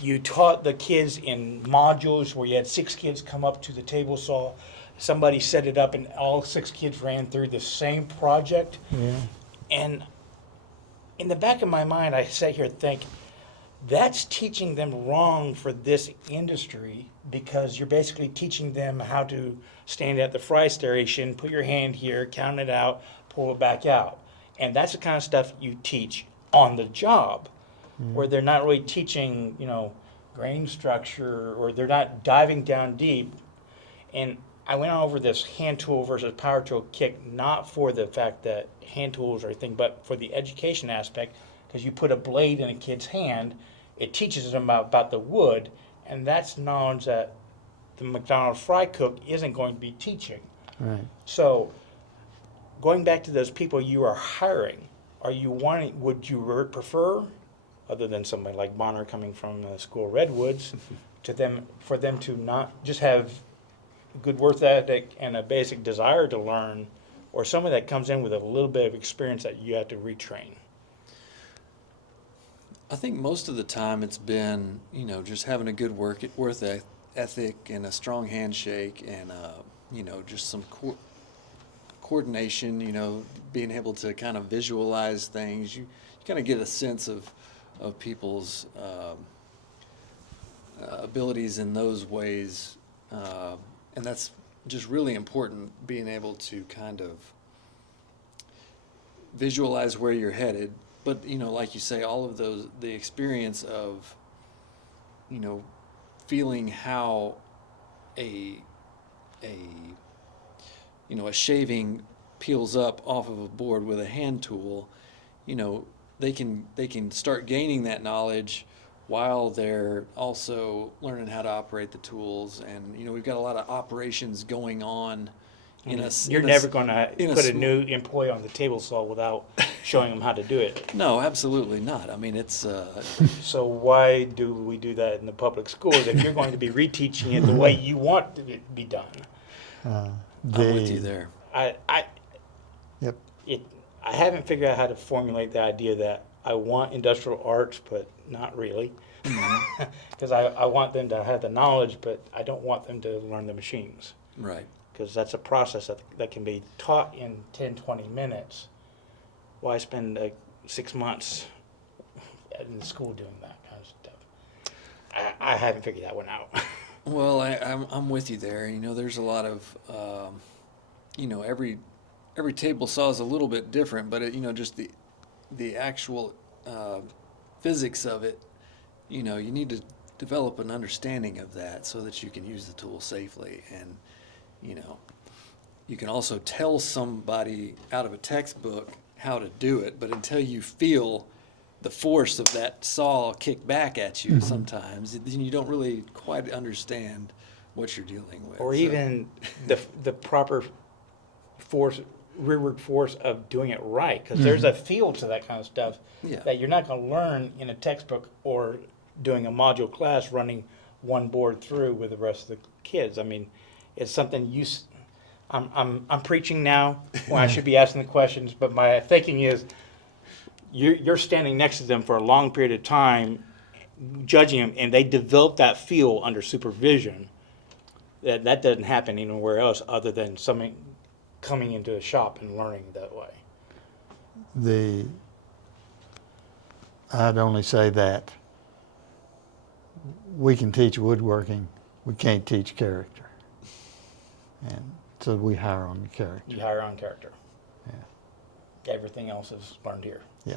You taught the kids in modules where you had 6 kids come up to the table saw. Somebody set it up, and all 6 kids ran through the same project. Yeah. And in the back of my mind, I sat here and think, that's teaching them wrong for this industry, because you're basically teaching them how to stand at the fry station, put your hand here, count it out, pull it back out. And that's the kind of stuff you teach on the job, where they're not really teaching, grain structure, or they're not diving down deep. And I went over this hand tool versus power tool kick, not for the fact that hand tools are a thing, but for the education aspect, because you put a blade in a kid's hand, it teaches them about the wood, and that's knowledge that the McDonald's fry cook isn't going to be teaching. Right. So, going back to those people you are hiring, would you prefer, other than somebody like Bonner coming from the school of Redwoods, for them to not just have good work ethic and a basic desire to learn, or somebody that comes in with a little bit of experience that you have to retrain? I think most of the time it's been, just having a good work ethic and a strong handshake and, just some coordination, being able to kind of visualize things. You kind of get a sense of people's abilities in those ways. And that's just really important, being able to kind of visualize where you're headed. But, like you say, all of the experience of, feeling how a shaving peels up off of a board with a hand tool, they can start gaining that knowledge while they're also learning how to operate the tools. And, we've got a lot of operations going on. You're never going to put a new employee on the table saw without showing them how to do it. No, absolutely not. I mean, it's So why do we do that in the public schools if you're going to be reteaching it the way you want it to be done? I'm with you there. Yep. I haven't figured out how to formulate the idea that I want industrial arts, but not really. Because I want them to have the knowledge, but I don't want them to learn the machines. Right. Because that's a process that can be taught in 10, 20 minutes. Why spend 6 months in school doing that kind of stuff? I haven't figured that one out. Well, I'm with you there. There's a lot of, every table saw is a little bit different, but just the actual physics of it, you need to develop an understanding of that so that you can use the tool safely. And you can also tell somebody out of a textbook how to do it, but until you feel the force of that saw kick back at you sometimes, then you don't really quite understand what you're dealing with. Or So- even the proper force, rearward force of doing it right. Because there's a feel to that kind of stuff Yeah. that you're not going to learn in a textbook or doing a module class running one board through with the rest of the kids. I mean, it's something I'm preaching now when I should be asking the questions, but my thinking is you're standing next to them for a long period of time, judging them, and they develop that feel under supervision. That doesn't happen anywhere else other than somebody coming into a shop and learning that way. I'd only say that we can teach woodworking, we can't teach character. And so we hire on the character. You hire on character. Yeah. Everything else is learned here. Yeah.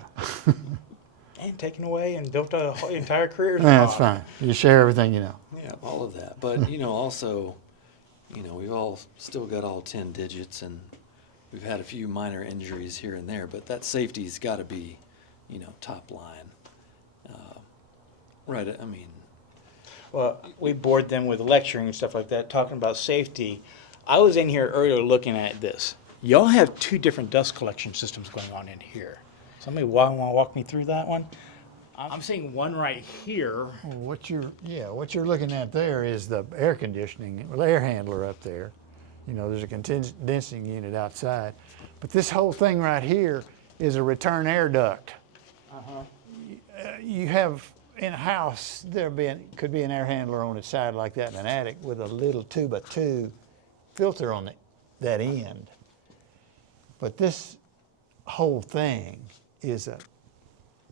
And taken away and built a whole entire career. That's fine. You share everything you know. Yeah, all of that. But, also, we've all still got all 10 digits, and we've had a few minor injuries here and there, but that safety's got to be, top line. Right, I mean, Well, we bored them with lecturing and stuff like that, talking about safety. I was in here earlier looking at this. Y'all have two different dust collection systems going on in here. Somebody want to walk me through that one? I'm seeing one right here. What you're looking at there is the air conditioning, well, air handler up there. There's a condensing unit outside. But this whole thing right here is a return air duct. You have in a house, could be an air handler on its side like that in an attic with a little 2x2 filter on that end. But this whole thing is a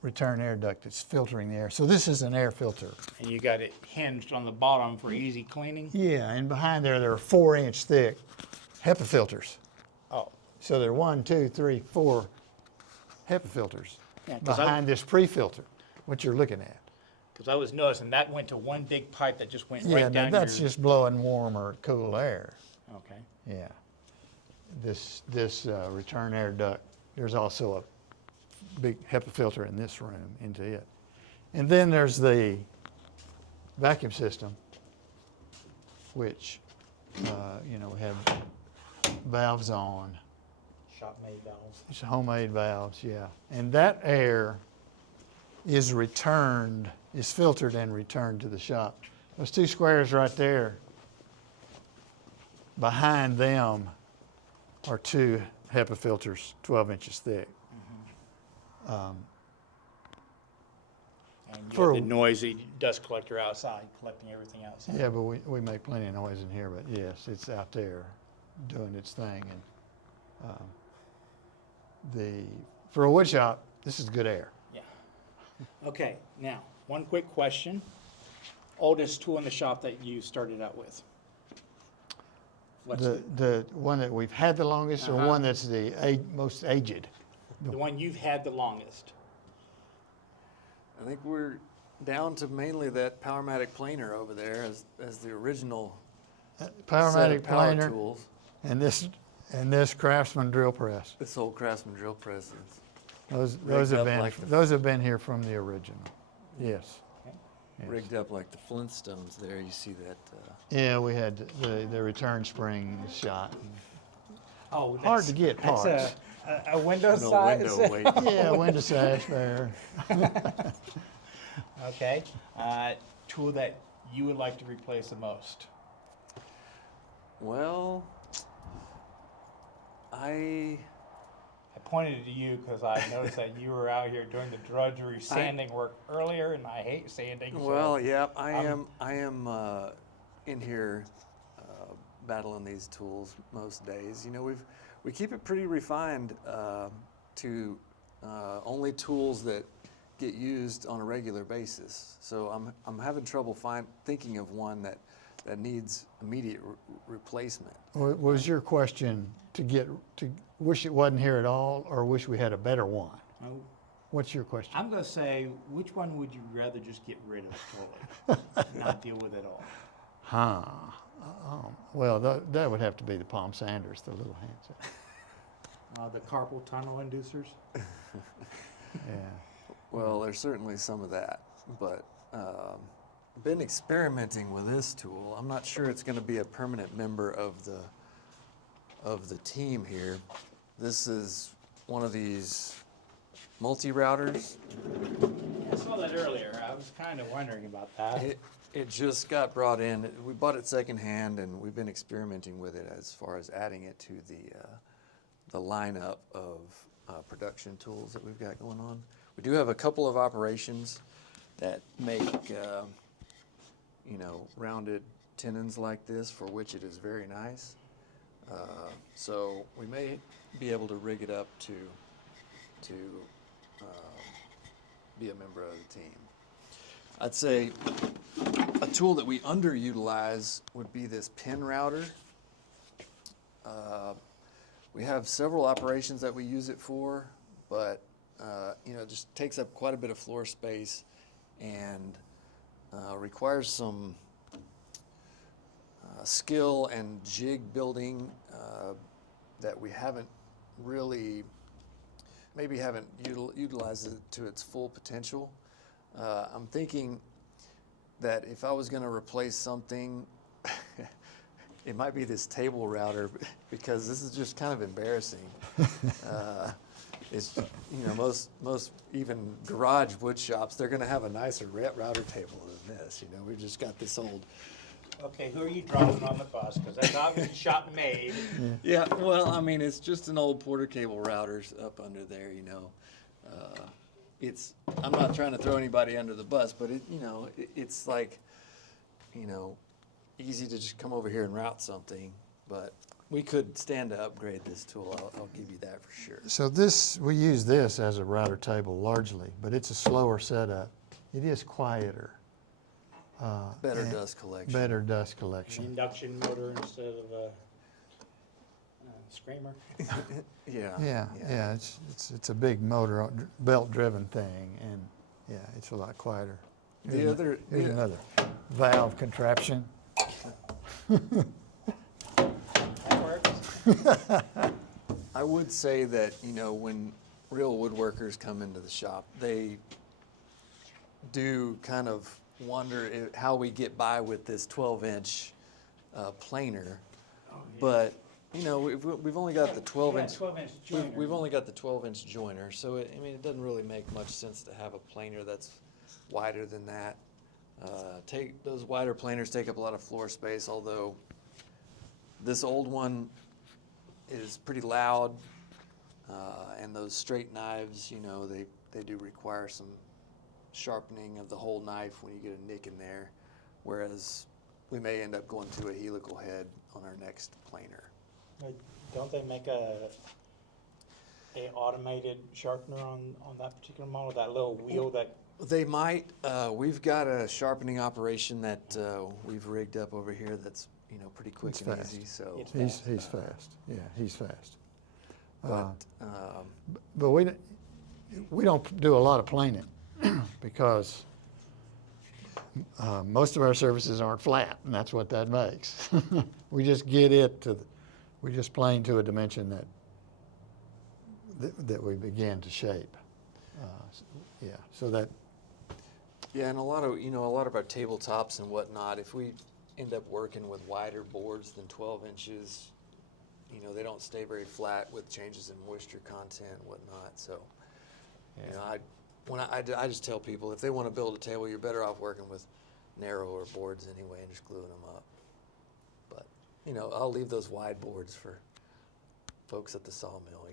return air duct that's filtering the air. So this is an air filter. And you got it hinged on the bottom for easy cleaning? Yeah, and behind there are 4-inch thick HEPA filters. Oh. So there are 1, 2, 3, 4 HEPA filters Yeah, 'cause behind this pre-filter, what you're looking at. Because I was noticing that went to one big pipe that just went Yeah, right down that's your... just blowing warm or cool air. Okay. Yeah. This return air duct, there's also a big HEPA filter in this room into it. And then there's the vacuum system, which, we have valves on. Shop-made valves. It's homemade valves, yeah. And that air is filtered and returned to the shop. Those two squares right there, behind them are two HEPA filters, 12 inches thick. And you For have a- the noisy dust collector outside, collecting everything outside. Yeah, but we make plenty of noise in here, but yes, it's out there doing its thing. And for a wood shop, this is good air. Yeah. Okay, now, one quick question. Oldest tool in the shop that you started out with? What's The one that we've had the longest, or Uh-huh. one that's the most aged? the one you've had the longest? I think we're down to mainly that Powermatic planer over there as the original set Powermatic of power planer tools. and this Craftsman drill press. This old Craftsman drill press is Those have up been like the- those have been here from the original. Yes. Yes. rigged up like the Flintstones there. You see that. Yeah, we had the return spring shot. Oh, Hard to get that's parts. a window No size? window weight. Yeah, window sash there. Okay. Tool that you would like to replace the most? Well, I pointed to you because I noticed that you were out here doing the drudgery sanding work earlier, and I hate sanding. so Well, yeah, I I'm- am in here battling these tools most days. We keep it pretty refined to only tools that get used on a regular basis. So I'm having trouble thinking of one that needs immediate replacement. Was your question to wish it wasn't here at all, or wish we had a better one? Oh, What's your question? I'm going to say, which one would you rather just get rid of totally, not deal with at all? Huh. Well, that would have to be the Palm Sanders, the little handset. The carpal tunnel inducers? Yeah. Well, there's certainly some of that, but been experimenting with this tool. I'm not sure it's going to be a permanent member of the team here. This is one of these multi-routers. I saw that earlier. I was kind of wondering about that. It just got brought in. We bought it secondhand, and we've been experimenting with it as far as adding it to the lineup of production tools that we've got going on. We do have a couple of operations that make rounded tenons like this, for which it is very nice. So we may be able to rig it up to be a member of the team. I'd say a tool that we underutilize would be this pin router. We have several operations that we use it for, but it just takes up quite a bit of floor space and requires some skill and jig building that we haven't really, maybe haven't utilized it to its full potential. I'm thinking that if I was going to replace something, it might be this table router, because this is just kind of embarrassing. It's most even garage wood shops, they're going to have a nicer router table than this. We've just got this old. Okay, who are you dropping on the bus? Because that's obviously shop made. Yeah, well, I mean, it's just an old Porter cable routers up under there. I'm not trying to throw anybody under the bus, but it's like, easy to just come over here and route something, but we could stand to upgrade this tool. I'll give you that for sure. So we use this as a router table largely, but it's a slower setup. It is quieter. Better and dust collection. Better dust collection. Induction motor instead of a screamer. Yeah. It's a big motor, belt-driven thing, and yeah, it's a lot quieter. Here's another valve contraption. That works. I would say that, when real woodworkers come into the shop, they do kind of wonder how we get by with this 12-inch planer. Oh, yeah. But, we've only got the 12-inch. 12-inch joiner. We've only got the 12-inch joiner, so it doesn't really make much sense to have a planer that's wider than that. Those wider planers take up a lot of floor space, although this old one is pretty loud, and those straight knives, they do require some sharpening of the whole knife when you get a nick in there, whereas we may end up going to a helical head on our next planer. Don't they make a automated sharpener on that particular model? That little wheel that. They might. We've got a sharpening operation that we've rigged up over here that's pretty quick It's and fast. easy. So, He's fast. Yeah, he's fast. but We don't do a lot of planing because most of our surfaces aren't flat, and that's what that makes. We just get we just plane to a dimension that we begin to shape. So that. yeah, and a lot of our tabletops and whatnot, if we end up working with wider boards than 12 inches, they don't stay very flat with changes in moisture content and whatnot. So, I just tell people, if they want to build a table, you're better off working with narrower boards anyway and just gluing them up. But, I'll leave those wide boards for folks at the sawmill,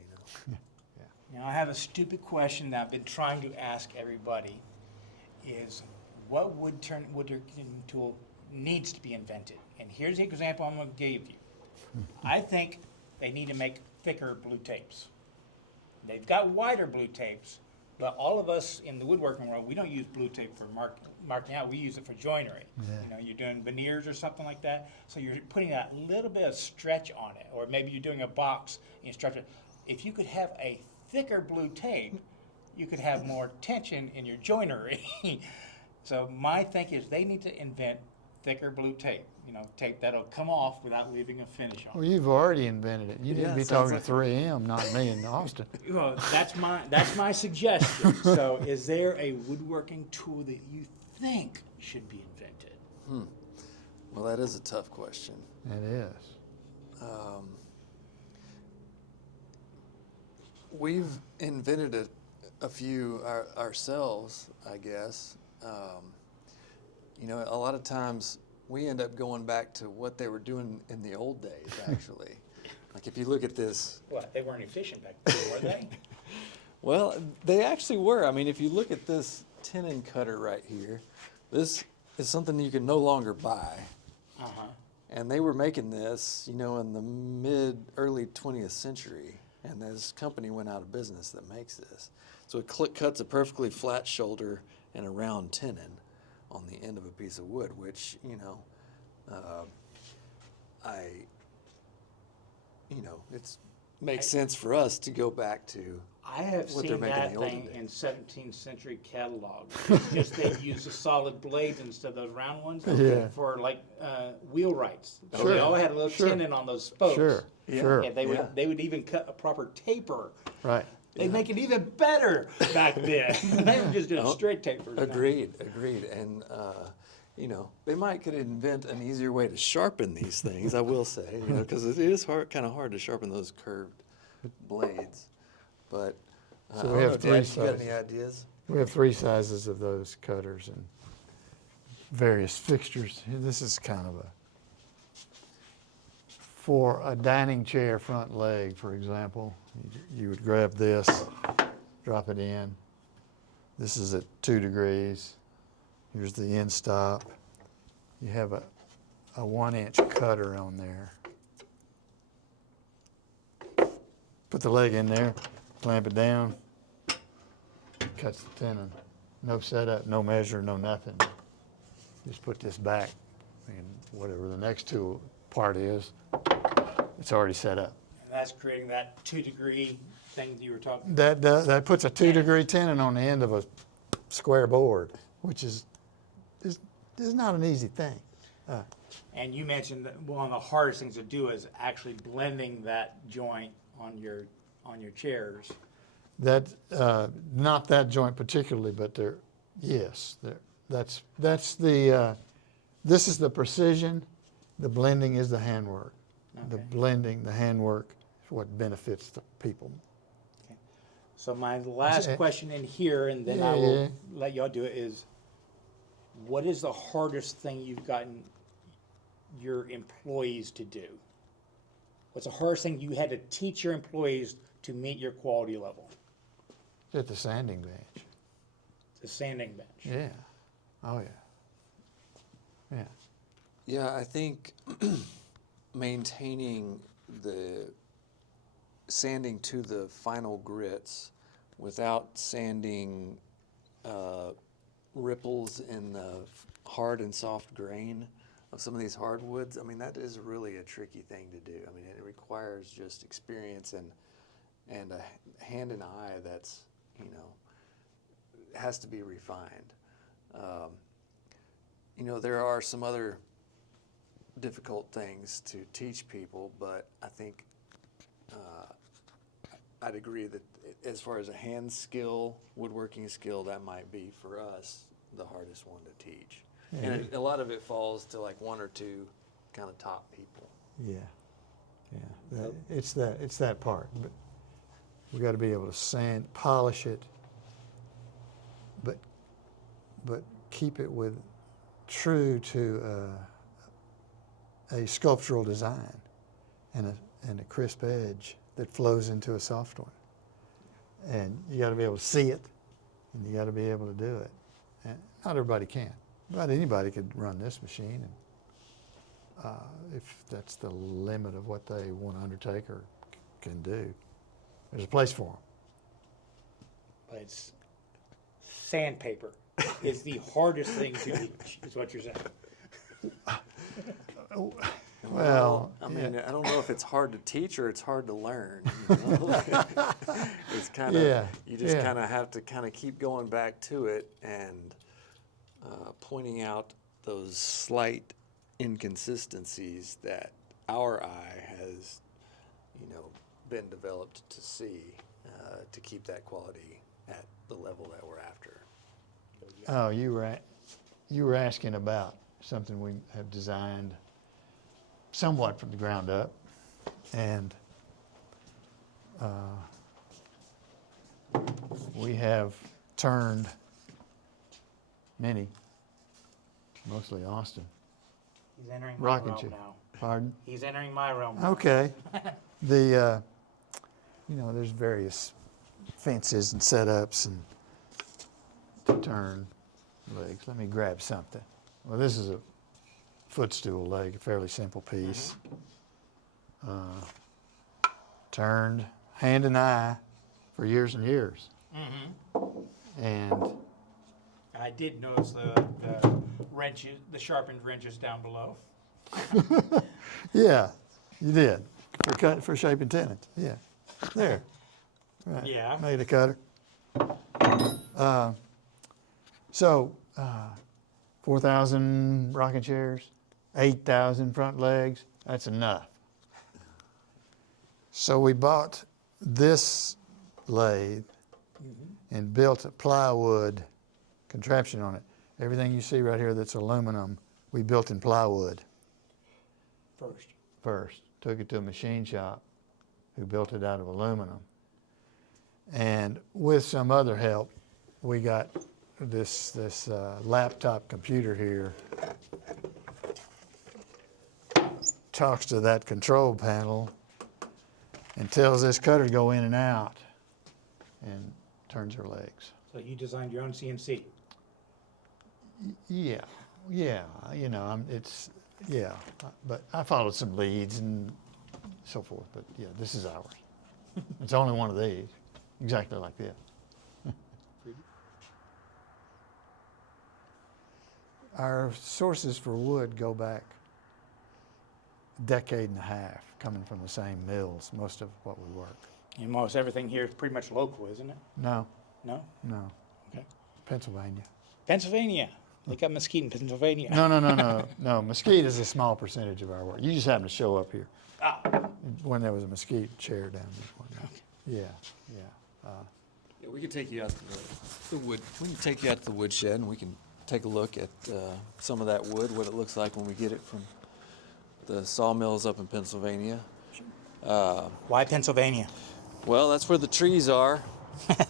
Now, I have a stupid question that I've been trying to ask everybody: is what woodworking tool needs to be invented? And here's the example I'm going to give you. I think they need to make thicker blue tapes. They've got wider blue tapes, but all of us in the woodworking world, we don't use blue tape for marking out. We use it for joinery. Yeah. You're doing veneers or something like that, so you're putting that little bit of stretch on it, or maybe you're doing a box and you stretch it. If you could have a thicker blue tape, you could have more tension in your joinery. So my thinking is they need to invent thicker blue tape. Tape that'll come off without leaving a finish on. Well, you've already invented it. You Yeah, didn't be sounds talking to 3M, not me in Austin. Well, that's my suggestion. So, is there a woodworking tool that you think should be invented? Well, that is a tough question. It is. We've invented a few ourselves, I guess. You know, a lot of times we end up going back to what they were doing in the old days, actually. Like if you look at this, What, they weren't efficient back then, were they? well, they actually were. I mean, if you look at this tenon cutter right here, this is something you can no longer buy. Uh-huh. And they were making this, you know, in the early 20th century. And this company went out of business that makes this. So it cuts a perfectly flat shoulder and a round tenon on the end of a piece of wood, which, you know, it's makes sense for us to go back to I have what they're seen making in that the older thing days. in 17th century catalogs. It's just they use the solid blades instead of those round ones Yeah. for like wheelwrights. So Sure, they all had a little sure. tenon on those spokes. Sure, Yeah. sure, And they Yeah. would even cut a proper taper. right. They'd make it even better back then. They were just doing Oh, straight tapers. now. Agreed. And, you know, they could invent an easier way to sharpen these things, I will say, you know, because it is kind of hard to sharpen those curved blades. But, So I we don't have know, three Dad, you got sizes. any ideas? We have 3 sizes of those cutters and various fixtures. This is kind of for a dining chair front leg, for example, you would grab this, drop it in. This is at 2 degrees. Here's the end stop. You have a 1-inch cutter on there. Put the leg in there, clamp it down, cuts the tenon. No setup, no measure, no nothing. Just put this back, and whatever the next tool part is, it's already set up. And that's creating that 2-degree thing that you were talking That puts a 2-degree tenon on the end of a square board, which is not an easy thing. And you mentioned that one of the hardest things to do is actually blending that joint on your chairs. That not that joint particularly, but this is the precision. The blending is the handwork. The Okay. blending, the handwork is what benefits the people. So my last it. question in here, and then Yeah, I will yeah. let y'all do it, is what is the hardest thing you've gotten your employees to do? What's the hardest thing you had to teach your employees to meet your quality level? At the sanding bench. The sanding bench. Yeah. Oh yeah. Yeah. Yeah, I think maintaining the sanding to the final grits without sanding ripples in the hard and soft grain of some of these hardwoods. I mean, that is really a tricky thing to do. I mean, it requires just experience and a hand and eye that's, you know, has to be refined. You know, there are some other difficult things to teach people, but I think I'd agree that as far as a hand skill, woodworking skill, that might be for us the hardest one to teach. Yeah. And a lot of it falls to like 1 or 2 kind of top people. Yeah. Yeah. It's that part. But we got to be able to sand, polish it, but keep it with true to a sculptural design and a crisp edge that flows into a soft one. And you got to be able to see it, and you got to be able to do it. And not everybody can, but anybody could run this machine, and if that's the limit of what they want to undertake or can do, there's a place for them. But it's sandpaper is the hardest thing to teach, is what you're saying. Well, I mean, I don't know if it's hard to teach or it's hard to learn. You know? It's kind of, Yeah, you just yeah. kind of have to kind of keep going back to it and pointing out those slight inconsistencies that our eye has, you know, been developed to see to keep that quality at the level that we're after. Oh, you were asking about something we have designed somewhat from the ground up, and we have turned many mostly Austin. He's entering my Rocking realm chair. now. Pardon? He's entering my realm now. Okay. There's various fences and setups and to turn legs. Let me grab something. Well, this is a footstool leg, a fairly simple piece. Turned hand and eye for years and years. And I did notice the wrenches, the sharpened wrenches down below. yeah, you did. For shaping tenons. Yeah. There. Right. Yeah. Made a cutter. 4,000 rocking chairs, 8,000 front legs. That's enough. So we bought this lathe and built a plywood contraption on it. Everything you see right here that's aluminum, we built in plywood first. Took it to a machine shop who built it out of aluminum. And with some other help, we got this laptop computer here. Talks to that control panel and tells this cutter to go in and out and turns her legs. So you designed your own CNC. Yeah, but I followed some leads and so forth, but yeah, this is ours. It's only one of these, exactly like this. Our sources for wood go back a decade and a half, coming from the same mills, most of what we work. And most everything here is pretty much local, isn't it? No, No? no, Okay. Pennsylvania. Pennsylvania. They got mesquite in Pennsylvania. No, mesquite is a small percentage of our work. You just happen to show up here. Ah. When there was a mesquite chair down this one. Yeah. Yeah, we can take you out to the wood. We can take you out to the woodshed, and we can take a look at some of that wood, what it looks like when we get it from the sawmills up in Pennsylvania. Why Pennsylvania? Well, that's where the trees are.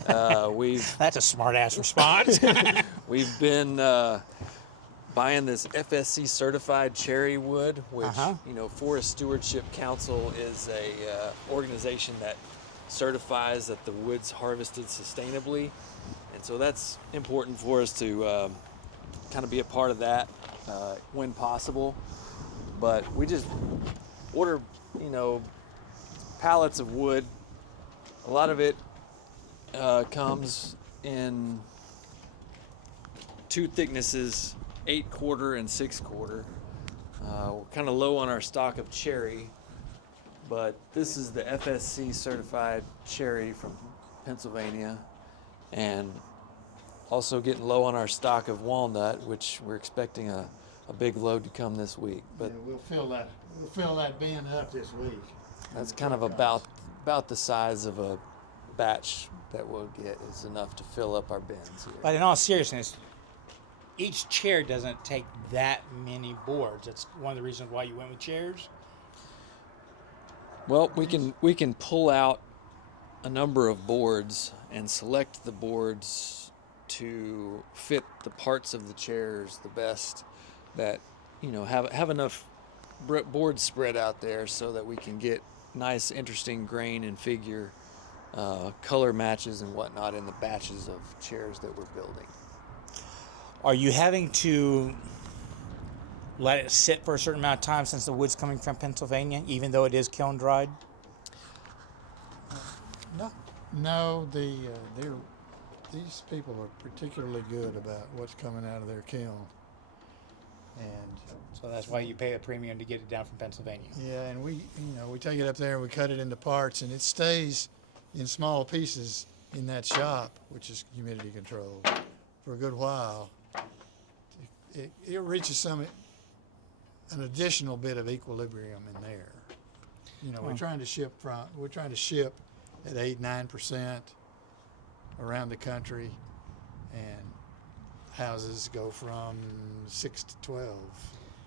That's a smart-ass response. We've been buying this FSC certified cherry wood, which Forest Stewardship Council is a organization that certifies that the wood's harvested sustainably, and so that's important for us to kind of be a part of that when possible. But we just order, pallets of wood. A lot of it comes in two thicknesses, 8/4 and 6/4. We're kind of low on our stock of cherry, but this is the FSC certified cherry from Pennsylvania, and also getting low on our stock of walnut, which we're expecting a big load to come this week. But we'll fill that bin up this week. that's kind of about the size of a batch that we'll get is enough to fill up our bins here. But in all seriousness, each chair doesn't take that many boards. That's one of the reasons why you went with chairs. Well, we can pull out a number of boards and select the boards to fit the parts of the chairs the best that have enough boards spread out there so that we can get nice, interesting grain and figure, color matches and whatnot in the batches of chairs that we're building. Are you having to let it sit for a certain amount of time since the wood's coming from Pennsylvania, even though it is kiln dried? No, these people are particularly good about what's coming out of their kiln. And So that's why you pay a premium to get it down from Pennsylvania. yeah, and we take it up there and we cut it into parts, and it stays in small pieces in that shop, which is humidity controlled, for a good while. It reaches an additional bit of equilibrium in there. We're trying to ship at 8-9% around the country, and houses go from 6 to 12.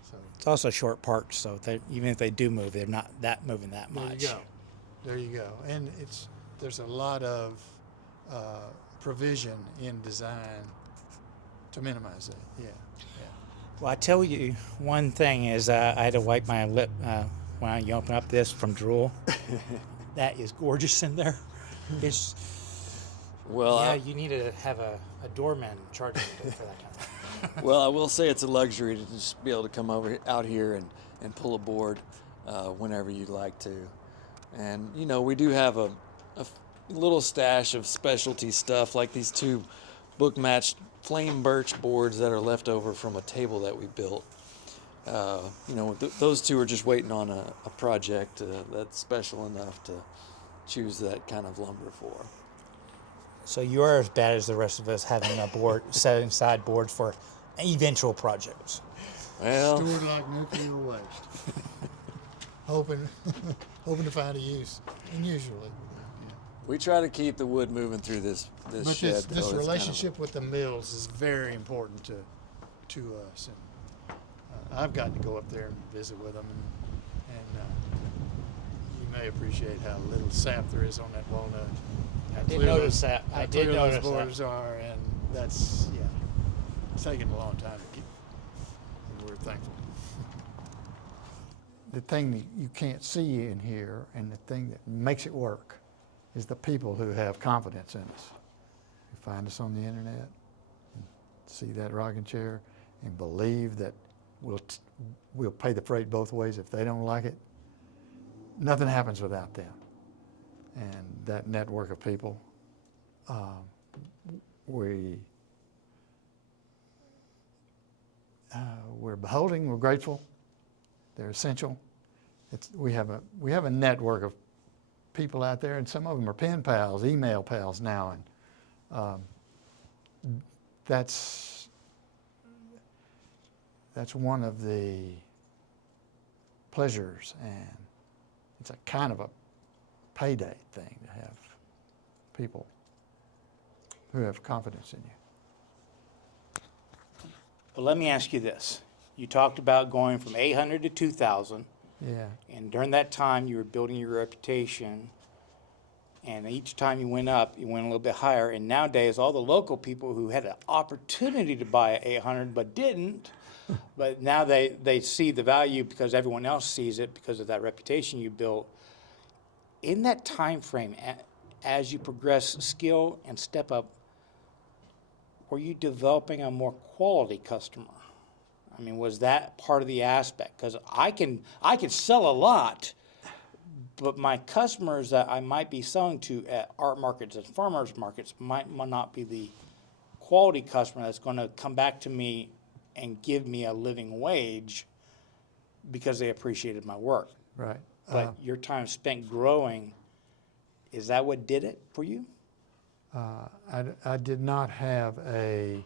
So It's also short parts, so even if they do move, they're not moving that much. there you go. And there's a lot of provision in design to minimize that. Yeah. Well, I tell you, one thing is I had to wipe my lip when you open up this from drool. That is gorgeous in there. It's Well, yeah, you need to have a doorman charging you for that kind of. well, I will say it's a luxury to just be able to come out here and pull a board whenever you'd like to. And, you know, we do have a little stash of specialty stuff like these two book-matched flame birch boards that are left over from a table that we built. You know, those two are just waiting on a project that's special enough to choose that kind of lumber for. So you are as bad as the rest of us having a board, setting aside boards for eventual projects. Well, Stored like nuclear waste. hoping to find a use, and usually. we try to keep the wood moving through this But shed. this though. It's kind of- relationship with the mills is very important to us, and I've gotten to go up there and visit with them, and you may appreciate how little sap there is on that walnut. I did notice that. I did notice those that. borders are, and that's it's taken a long time to keep, and we're thankful. The thing that you can't see in here, and the thing that makes it work, is the people who have confidence in us. Who find us on the internet, and see that rocking chair, and believe that we'll pay the freight both ways if they don't like it. Nothing happens without them. And that network of people, we're beholding, we're grateful. They're essential. We have a network of people out there, and some of them are pen pals, email pals now, and that's one of the pleasures, and it's a kind of a payday thing to have people who have confidence in you. Well, let me ask you this. You talked about going from 800 to 2,000, Yeah. and during that time you were building your reputation, and each time you went up, you went a little bit higher, and nowadays all the local people who had an opportunity to buy an 800 but didn't, but now they see the value because everyone else sees it because of that reputation you built. In that time frame, as you progress skill and step up, were you developing a more quality customer? I mean, was that part of the aspect? Because I can sell a lot, but my customers that I might be selling to at art markets and farmers markets might not be the quality customer that's going to come back to me and give me a living wage because they appreciated my work. Right. But your time spent growing, is that what did it for you? I did not have a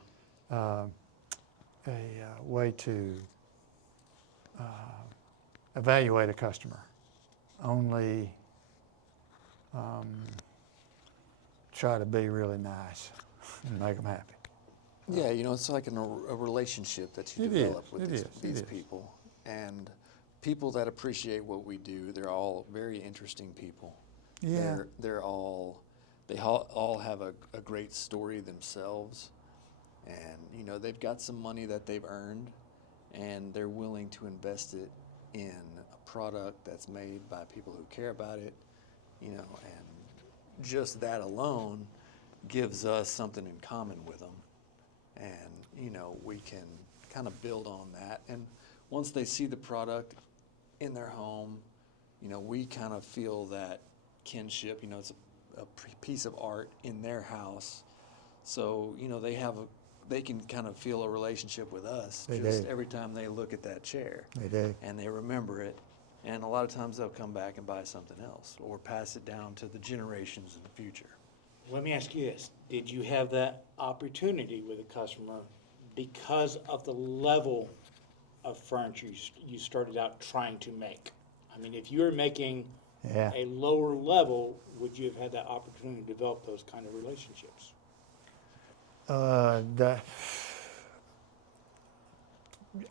way to evaluate a customer. Only try to be really nice and make them happy. Yeah, you know, it's like a relationship that you It develop is, with it these, is, it these is. people. And people that appreciate what we do, they're all very interesting people. Yeah. They all have a great story themselves. And, you know, they've got some money that they've earned, and they're willing to invest it in a product that's made by people who care about it, you know, and just that alone gives us something in common with them. And, you know, we can kind of build on that. And once they see the product in their home, you know, we kind of feel that kinship. You know, it's a piece of art in their house. So, you know, they can kind of feel a relationship with us They just do. every time they look at that chair. They do. And they remember it. And a lot of times they'll come back and buy something else or pass it down to the generations in the future. Let me ask you this. Did you have that opportunity with a customer because of the level of furniture you started out trying to make? I mean, if you were making Yeah. a lower level, would you have had that opportunity to develop those kind of relationships?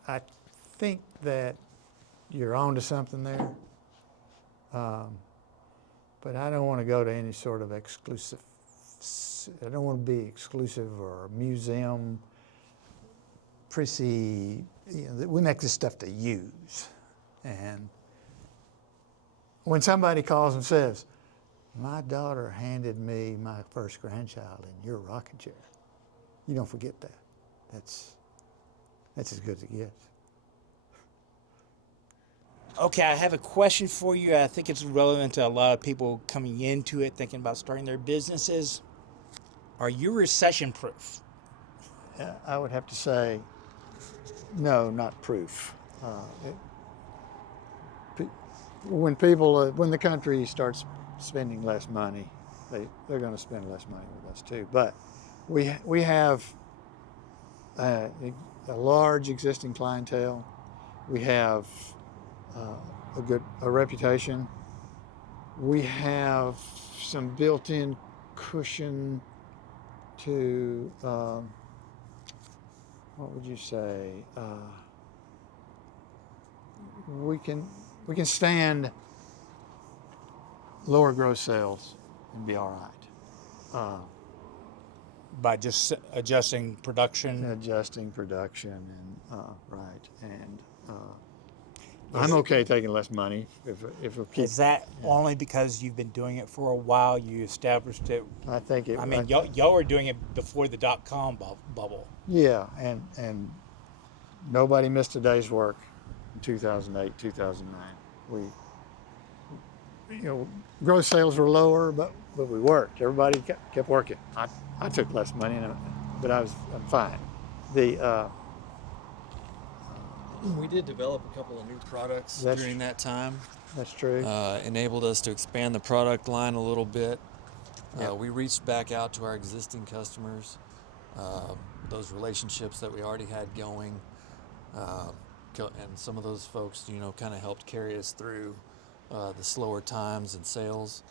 I think that you're onto something there, but I don't want to go to any sort of exclusive. I don't want to be exclusive or museum, prissy we make this stuff to use. And when somebody calls and says, my daughter handed me my first grandchild in your rocking chair, you don't forget that. That's as good as it gets. Okay, I have a question for you. I think it's relevant to a lot of people coming into it, thinking about starting their businesses. Are you recession proof? I would have to say, no, not proof. When the country starts spending less money, they're going to spend less money with us too. But we have a large existing clientele. We have a reputation. We have some built-in cushion to what would you say? We can stand lower gross sales and be all right. By just adjusting production? Adjusting production and right, and I'm okay taking less money if we keep. Is that only because you've been doing it for a while? You established it. I think it. I mean, y'all were doing it before the .com bubble. Yeah, and nobody missed a day's work in 2008, 2009. Gross sales were lower, but we worked. Everybody kept working. I took less money, but I'm fine. We did develop a couple of new products during that time. That's true. Enabled us to expand the product line a little bit. Yeah. We reached back out to our existing customers, those relationships that we already had going, and some of those folks, kind of helped carry us through the slower times and sales.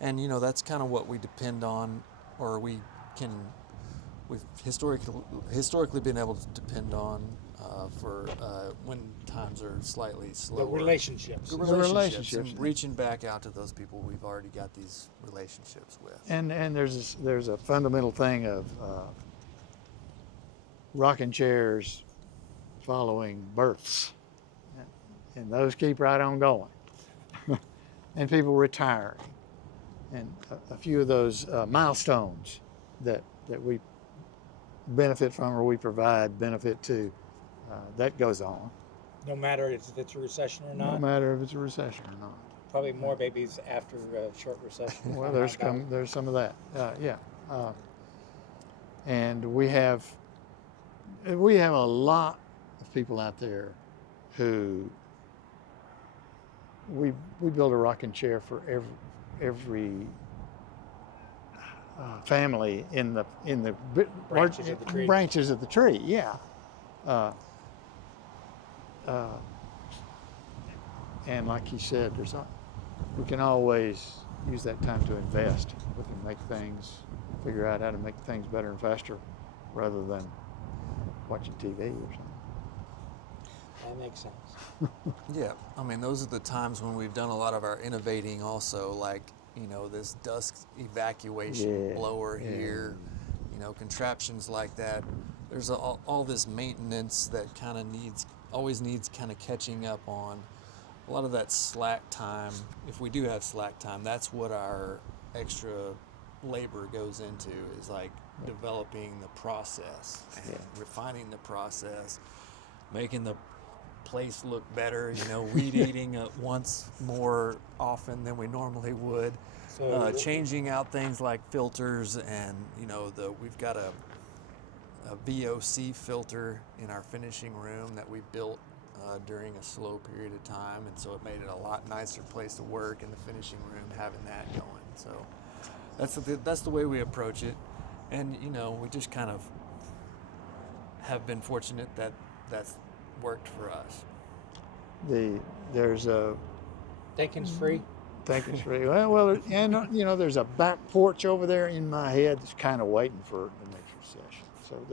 And, that's kind of what we depend on, or we've historically been able to depend on for when times are slightly slower. The relationships. Relationships. And reaching back out to those people we've already got these relationships with. And there's a fundamental thing of rocking chairs following births, and those keep right on going, and people retiring, and a few of those milestones that we benefit from or we provide benefit to, that goes on. No matter if it's a recession or No not. matter if it's a recession or not. Probably more babies after a short recession. Well, there's some of that, yeah. And we have a lot of people out there who we build a rocking chair for every family in the Branches of the tree. branches of the tree. Yeah. And like you said, we can always use that time to invest. We can figure out how to make things better and faster, rather than watching TV or something. That makes sense. Yeah, I mean, those are the times when we've done a lot of our innovating also, like, this dust evacuation blower here, contraptions like that. There's all this maintenance that kind of always needs kind of catching up on. A lot of that slack time, if we do have slack time, that's what our extra labor goes into, is like developing the process and refining the process, making the place look better, weed eating once more often than we normally would, So changing out things like filters, and we've got a VOC filter in our finishing room that we built during a slow period of time, and so it made it a lot nicer place to work in the finishing room having that going. So that's the way we approach it, and we just kind of have been fortunate that that's worked for us. There's a thinking's free. thinking's free. Well, and there's a back porch over there in my head that's kind of waiting for the next recession. So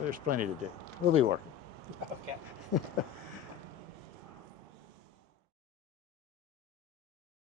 there's plenty to do. We'll be working. Okay.